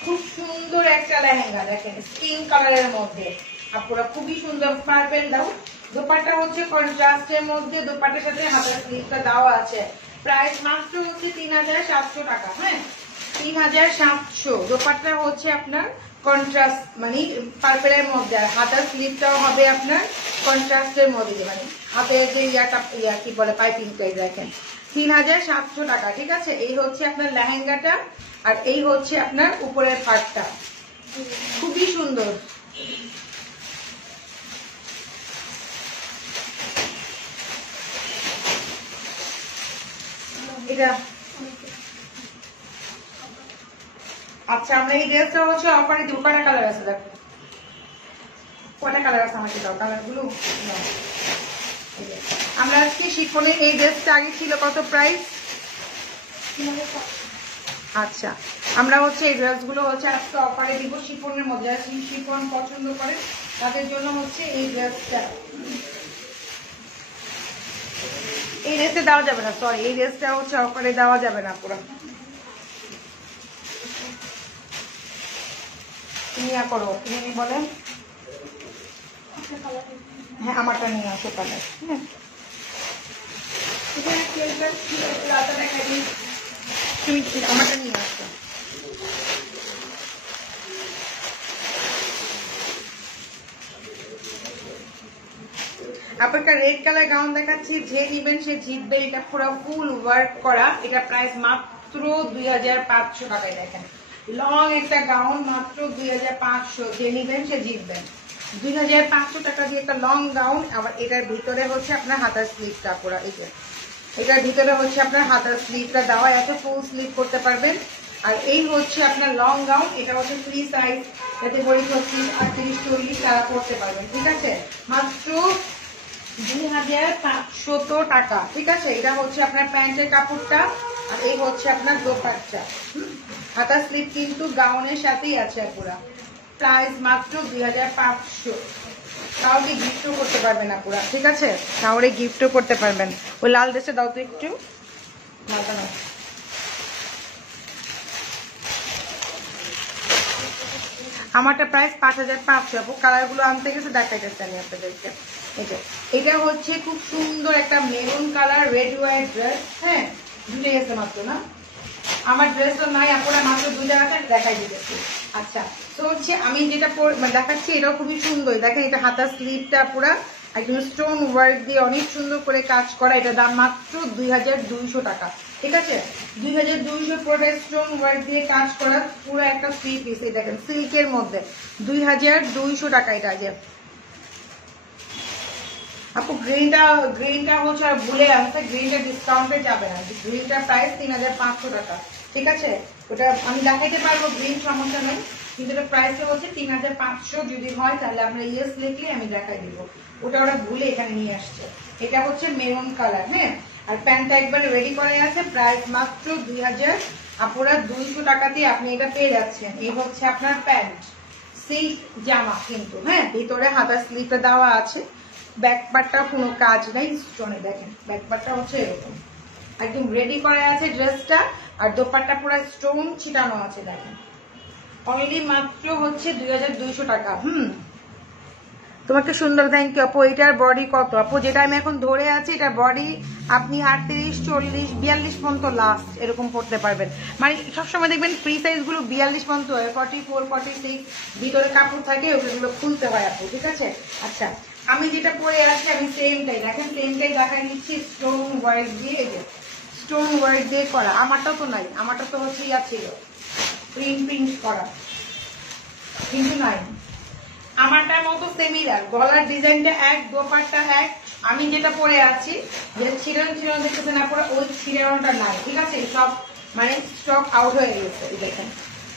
খুব সুন্দর একটা লেহেঙ্গা। দেখেন স্কিন কালারের মধ্যে আপুরা, খুবই সুন্দর। পার্পেল দাও, দোপাট্টা হচ্ছে কন্ট্রাস্টের মধ্যে, দোপাট্টার সাথে হাতের স্লিভটা দেওয়া আছে। প্রাইস মাত্র হচ্ছে 3700 টাকা। হ্যাঁ, 3700। দোপাট্টা হচ্ছে আপনার কন্ট্রাস্ট মানে পার্পেলের মধ্যে, আর হাতের স্লিভটাও হবে আপনার কন্ট্রাস্টের মধ্যে, মানে হাতের যে কি বলে পাইপিংটাই। দেখেন 3700 টাকা, ঠিক আছে? এই হচ্ছে আপনার লেহেঙ্গাটা, আর এই হচ্ছে আপনার উপরের পার্টটা, খুবই সুন্দর। এটা আচ্ছা, আমরা এই ড্রেসটা হচ্ছে অফারে দিব। কয়টা কালার আছে দেখো, কয়টা কালার আছে আমাকে দাও কালারগুলো। আমরা আজকে শিফনের এই ড্রেসটা আগে ছিল কত প্রাইস? আচ্ছা, আমরা হচ্ছে এই ড্রেসগুলো হচ্ছে আজকে অফারে দিব শিফনের মধ্যে। যারা শিফন পছন্দ করে তাদের জন্য হচ্ছে এই ড্রেসটা। এই ড্রেসটা দেওয়া যাবে না, সরি, এই ড্রেসটা হচ্ছে অফারে দেওয়া যাবে না পুরো। তুমি করো, তুমি বলেন। হ্যাঁ, আমারটা নিয়ে আসো কালার। হ্যাঁ, তুমি আমারটা নিয়ে আসো। আপনার রেড কালার গাউন দেখাচ্ছি, যে নিবেন সে জিতবে। এটা পুরো ফুল ওয়ার্ক করা, এটা প্রাইস মাত্র 2500 টাকায়। দেখেন লং একটা গাউন মাত্র 2500, যে নিবেন সে জিতবেন। 2500 টাকা দিয়ে একটা লং গাউন। আবার এটার ভিতরে হচ্ছে আপনার হাতার স্লিভটা পুরো, এই যে এটার ভিতরে হচ্ছে আপনার হাতার স্লিভটা দেওয়া, এত ফুল স্লিভ করতে পারবেন। আর এই হচ্ছে আপনার লং গাউন, এটা হচ্ছে ফ্রি সাইজ, এতে বড়ি 36, 38, 40 তারা করতে পারবেন, ঠিক আছে? মাত্র 2500 টাকা, ঠিক আছে? এটা হচ্ছে আপনার প্যান্টের কাপড়টা, আর এই হচ্ছে আপনার দোপাট্টা। হাতার স্লিভ কিন্তু গাউনের সাথেই আছে পুরা। প্রাইস মাত্র 2500। কাউকে গিফটও করতে পারবেন না পুরা, ঠিক আছে? কাউরে গিফটও করতে পারবেন। ওই লাল ড্রেসে দাও তো একটু, লালটা নাও। আমারটা প্রাইস 5500। আপু কালারগুলো আনতে গেছে, দেখাইতেছে আমি আপনাদেরকে। এটা হচ্ছে খুব সুন্দর একটা maroon colour red white dress. হ্যাঁ, দুটো গেছে মাত্র না, আমার ড্রেসটা নাই, আপনারা মাত্র 2 জায়গাটা দেখাই দিতেছি। আচ্ছা, তো হচ্ছে আমি যেটা দেখাচ্ছি এটাও খুবই সুন্দর। দেখেন এটা হাতার স্লিভটা পুরা একদম স্টোন ওয়ার্ক দিয়ে অনেক সুন্দর করে কাজ করা। এটা দাম মাত্র 2200 টাকা, ঠিক আছে? 2200 পুরোটা স্টোন ওয়ার্ক দিয়ে কাজ করা পুরো একটা 3 পিস। এই দেখেন সিল্কের মধ্যে 2200 টাকা এটা। আগে আপু গ্রিনটা হচ্ছে আর ভুলে আসছে, গ্রিনটা ডিসকাউন্টে যাবে না। গ্রিনটা প্রাইস 3500 টাকা, ঠিক আছে? ওটা আমি দেখাইতে পারবো, গ্রিন সমস্যা নেই, কিন্তু এটা প্রাইসটা হচ্ছে 3500। যদি হয় তাহলে আমরা ইয়েস লিখলে আমি দেখাই দিব। ওটা ওরা ভুলে এখানে নিয়ে আসছে। এটা হচ্ছে মেরুন কালার। হ্যাঁ, আর প্যান্টটা একবার রেডি করে আছে, প্রাইস মাত্র আপুরা 200 টাকাতে আপনি এটা পেয়ে যাচ্ছেন। এই হচ্ছে আপনার প্যান্ট, সিল্ক জামা কিন্তু, হ্যাঁ ভিতরে হাতার স্লিপটা দেওয়া আছে, ব্যাক পার্টটা কোনো কাজ নাই স্টোনে, দেখেন ব্যাক পার্টটা হচ্ছে এরকম একদম রেডি করা আছে ড্রেসটা, আর দোপাট্টা পুরো স্টোন ছিটানো আছে দেখেন। অনলি মাত্র হচ্ছে 2200 টাকা। তোমাকে সুন্দর, থ্যাংক ইউ আপু। এটার বডি কত আপু? যেটা আমি এখন ধরে আছি এটার বডি আপনি 38, 40, 42 পর্যন্ত লাস্ট এরকম পড়তে পারবেন। মানে সবসময় দেখবেন ফ্রি সাইজ গুলো 42 পর্যন্ত হয়, 44, 46 ভিতরে কাপড় থাকে, ওগুলো খুলতে হয় আপু, ঠিক আছে। আচ্ছা আমি যেটা পরে আছি আমি সেমটাই দেখেন, সেমটাই দেখাই নিচ্ছি স্টোন ওয়ার্ক দিয়ে, এই যে স্টোন ওয়ার্ক দিয়ে করা। আমারটা তো নাই, আমারটা তো হচ্ছে ইয়া ছিল প্রিন্ট করা, কিন্তু নাই। আমারটার মতো সিমিলার, গলার ডিজাইনটা এক, দোপাট্টা এক। আমি যেটা পরে আছি যেটা ছিড়ানো দেখতেছেন আপনারা, ওই ছিড়ানোটা নাই, ঠিক আছে। সব মানে স্টক আউট হয়ে গেছে দেখেন।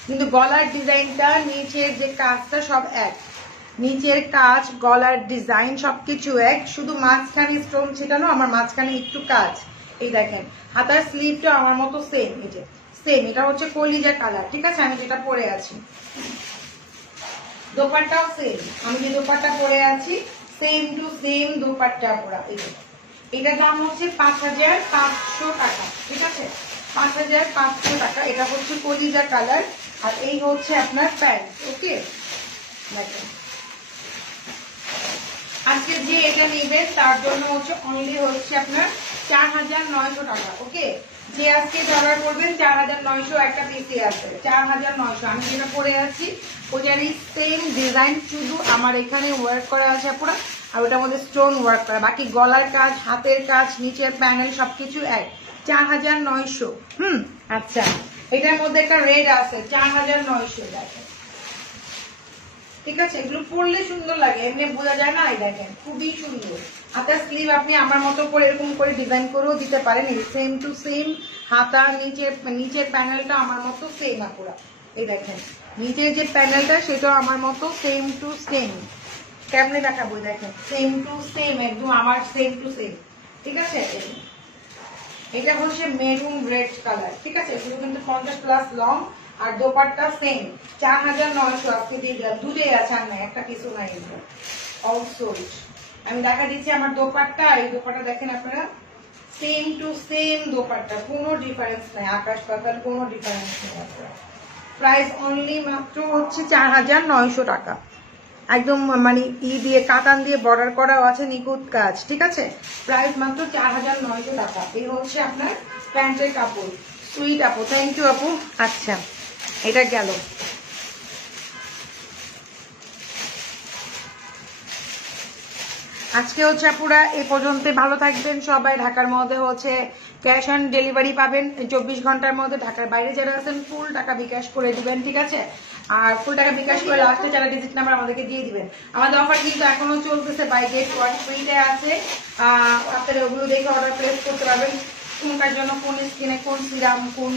কিন্তু গলার ডিজাইনটা, নিচের যে কাজটা সব এক, নিচের কাজ গলার ডিজাইন সবকিছু এক, শুধু মাঝখানে স্টোন ছিটানো, আমার মাঝখানে একটু কাজ। এই দেখেন হাতার স্লিভটা আমার মতো সেম, এই যে সেম, এটা হচ্ছে কলিজা কালার, ঠিক আছে। আমি যেটা পরে আছি দোপাট্টাও সেম, আমি যে দোপাট্টা পরে আছি সেম টু সেম দোপাট্টা পরা। এটার দাম হচ্ছে 5500 টাকা, ঠিক আছে 5500 টাকা। এটা হচ্ছে কলিজা কালার, আর এই হচ্ছে আপনার প্যান্ট। ওকে দেখেন আজকে যে এটা নেবেন তার জন্য হচ্ছে অনলি হচ্ছে আপনার 4900 টাকা। ওকে যে আজকে অর্ডার করবেন 4900 একটা পিসে আছে, 4900। আমি যেটা পরে আছি ওটারই সেম ডিজাইন, শুধু আমার এখানে ওয়ার্ক করা আছে পুরো, আর ওটার মধ্যে স্টোন ওয়ার্ক করা, বাকি গলার কাজ, হাতের কাজ, নিচের প্যানেল সবকিছু এক, 4900। আচ্ছা এটার মধ্যে একটা রেড আছে 4900 দেখেন, ঠিক আছে। এগুলো পরলে সুন্দর লাগে, এমনি বোঝা যায় না। এই দেখেন খুবই সুন্দর। হাতার স্লিভ আপনি আমার মতো করে এরকম করে ডিজাইন করেও দিতে পারেন, সেম টু সেম। হাতা নিচের প্যানেলটা আমার মতো সেম আপুরা, এই দেখেন নিচের যে প্যানেলটা সেটাও আমার মতো সেম টু সেম। কেমনে দেখাবো দেখেন, সেম টু সেম, একদম আমার সেম টু সেম, ঠিক আছে। এটা হচ্ছে মেরুন রেড কালার, ঠিক আছে। এগুলো কিন্তু 50+ লং, আর দোপাট্টা সেম 4900 আজকে দিয়ে দিলাম। দুটোই আছে, আর নাই একটা কিছু নাই, অল সোল্ড। আমি দেখা দিচ্ছি আমার দোপাট্টা, এই দোপাট্টা দেখেন আপনারা সেম টু সেম দোপাট্টা, কোনো ডিফারেন্স নাই, আকাশ পাতাল কোনো ডিফারেন্স নেই আপনারা। প্রাইস অনলি মাত্র হচ্ছে 4900 টাকা। একদম মানে দিয়ে কাতান দিয়ে বর্ডার করাও আছে, নিখুঁত কাজ, ঠিক আছে। প্রাইস মাত্র 4900 টাকা। এই হচ্ছে আপনার প্যান্টের কাপড়। সুইট আপু, থ্যাংক ইউ আপু। আচ্ছা এটা গেল। আজকে হচ্ছে আপুরা এই পর্যন্ত, ভালো থাকবেন সবাই। ঢাকার মধ্যে হচ্ছে ক্যাশ অন ডেলিভারি পাবেন 24 ঘন্টার মধ্যে। ঢাকার বাইরে যারা আছেন ফুল টাকা বিকাশ করে দিবেন, ঠিক আছে। আর ফুল টাকা বিকাশ করে লাস্টে যারা ডিজিট নাম্বার আমাদেরকে দিয়ে দিবেন। আমাদের অফার কিন্তু এখনো চলতেছে, বাই গেট 1 ফ্রিতে আছে। আপনারা ওগুলো দেখে অর্ডার প্লেস করতে পারবেন। কোনটার জন্য কোন স্কিনে কোন সিরাম, কোন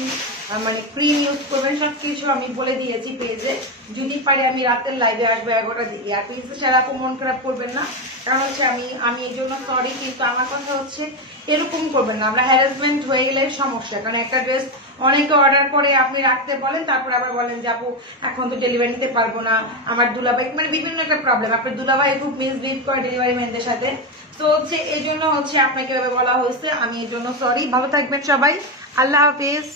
মানে ক্রিম ইউজ করবেন সবকিছু আমি বলে দিয়েছি পেজে। যদি পারি আমি রাতের লাইভে আসবো 11টার দিকে। আর পেজে সারা আপু মন খারাপ করবেন না, কারণ হচ্ছে আমি এই জন্য সরি, কিন্তু আমার কথা হচ্ছে এরকম করবেন না। আমরা হ্যারাসমেন্ট হয়ে গেলে সমস্যা, কারণ একটা ড্রেস অনেকে অর্ডার করে আপনি রাখতে বলেন, তারপর আবার বলেন যে আপু এখন তো ডেলিভারি নিতে পারবো না, আমার দুলাভাই, মানে বিভিন্ন একটা প্রবলেম। আপনার দুলাভাই খুব মিসবিহেভ করে ডেলিভারি ম্যানদের সাথে, তো হচ্ছে এই জন্য হচ্ছে আপনাকে বলা হয়েছে, আমি এই জন্য সরি। ভালো থাকবেন সবাই, আল্লাহ হাফিজ।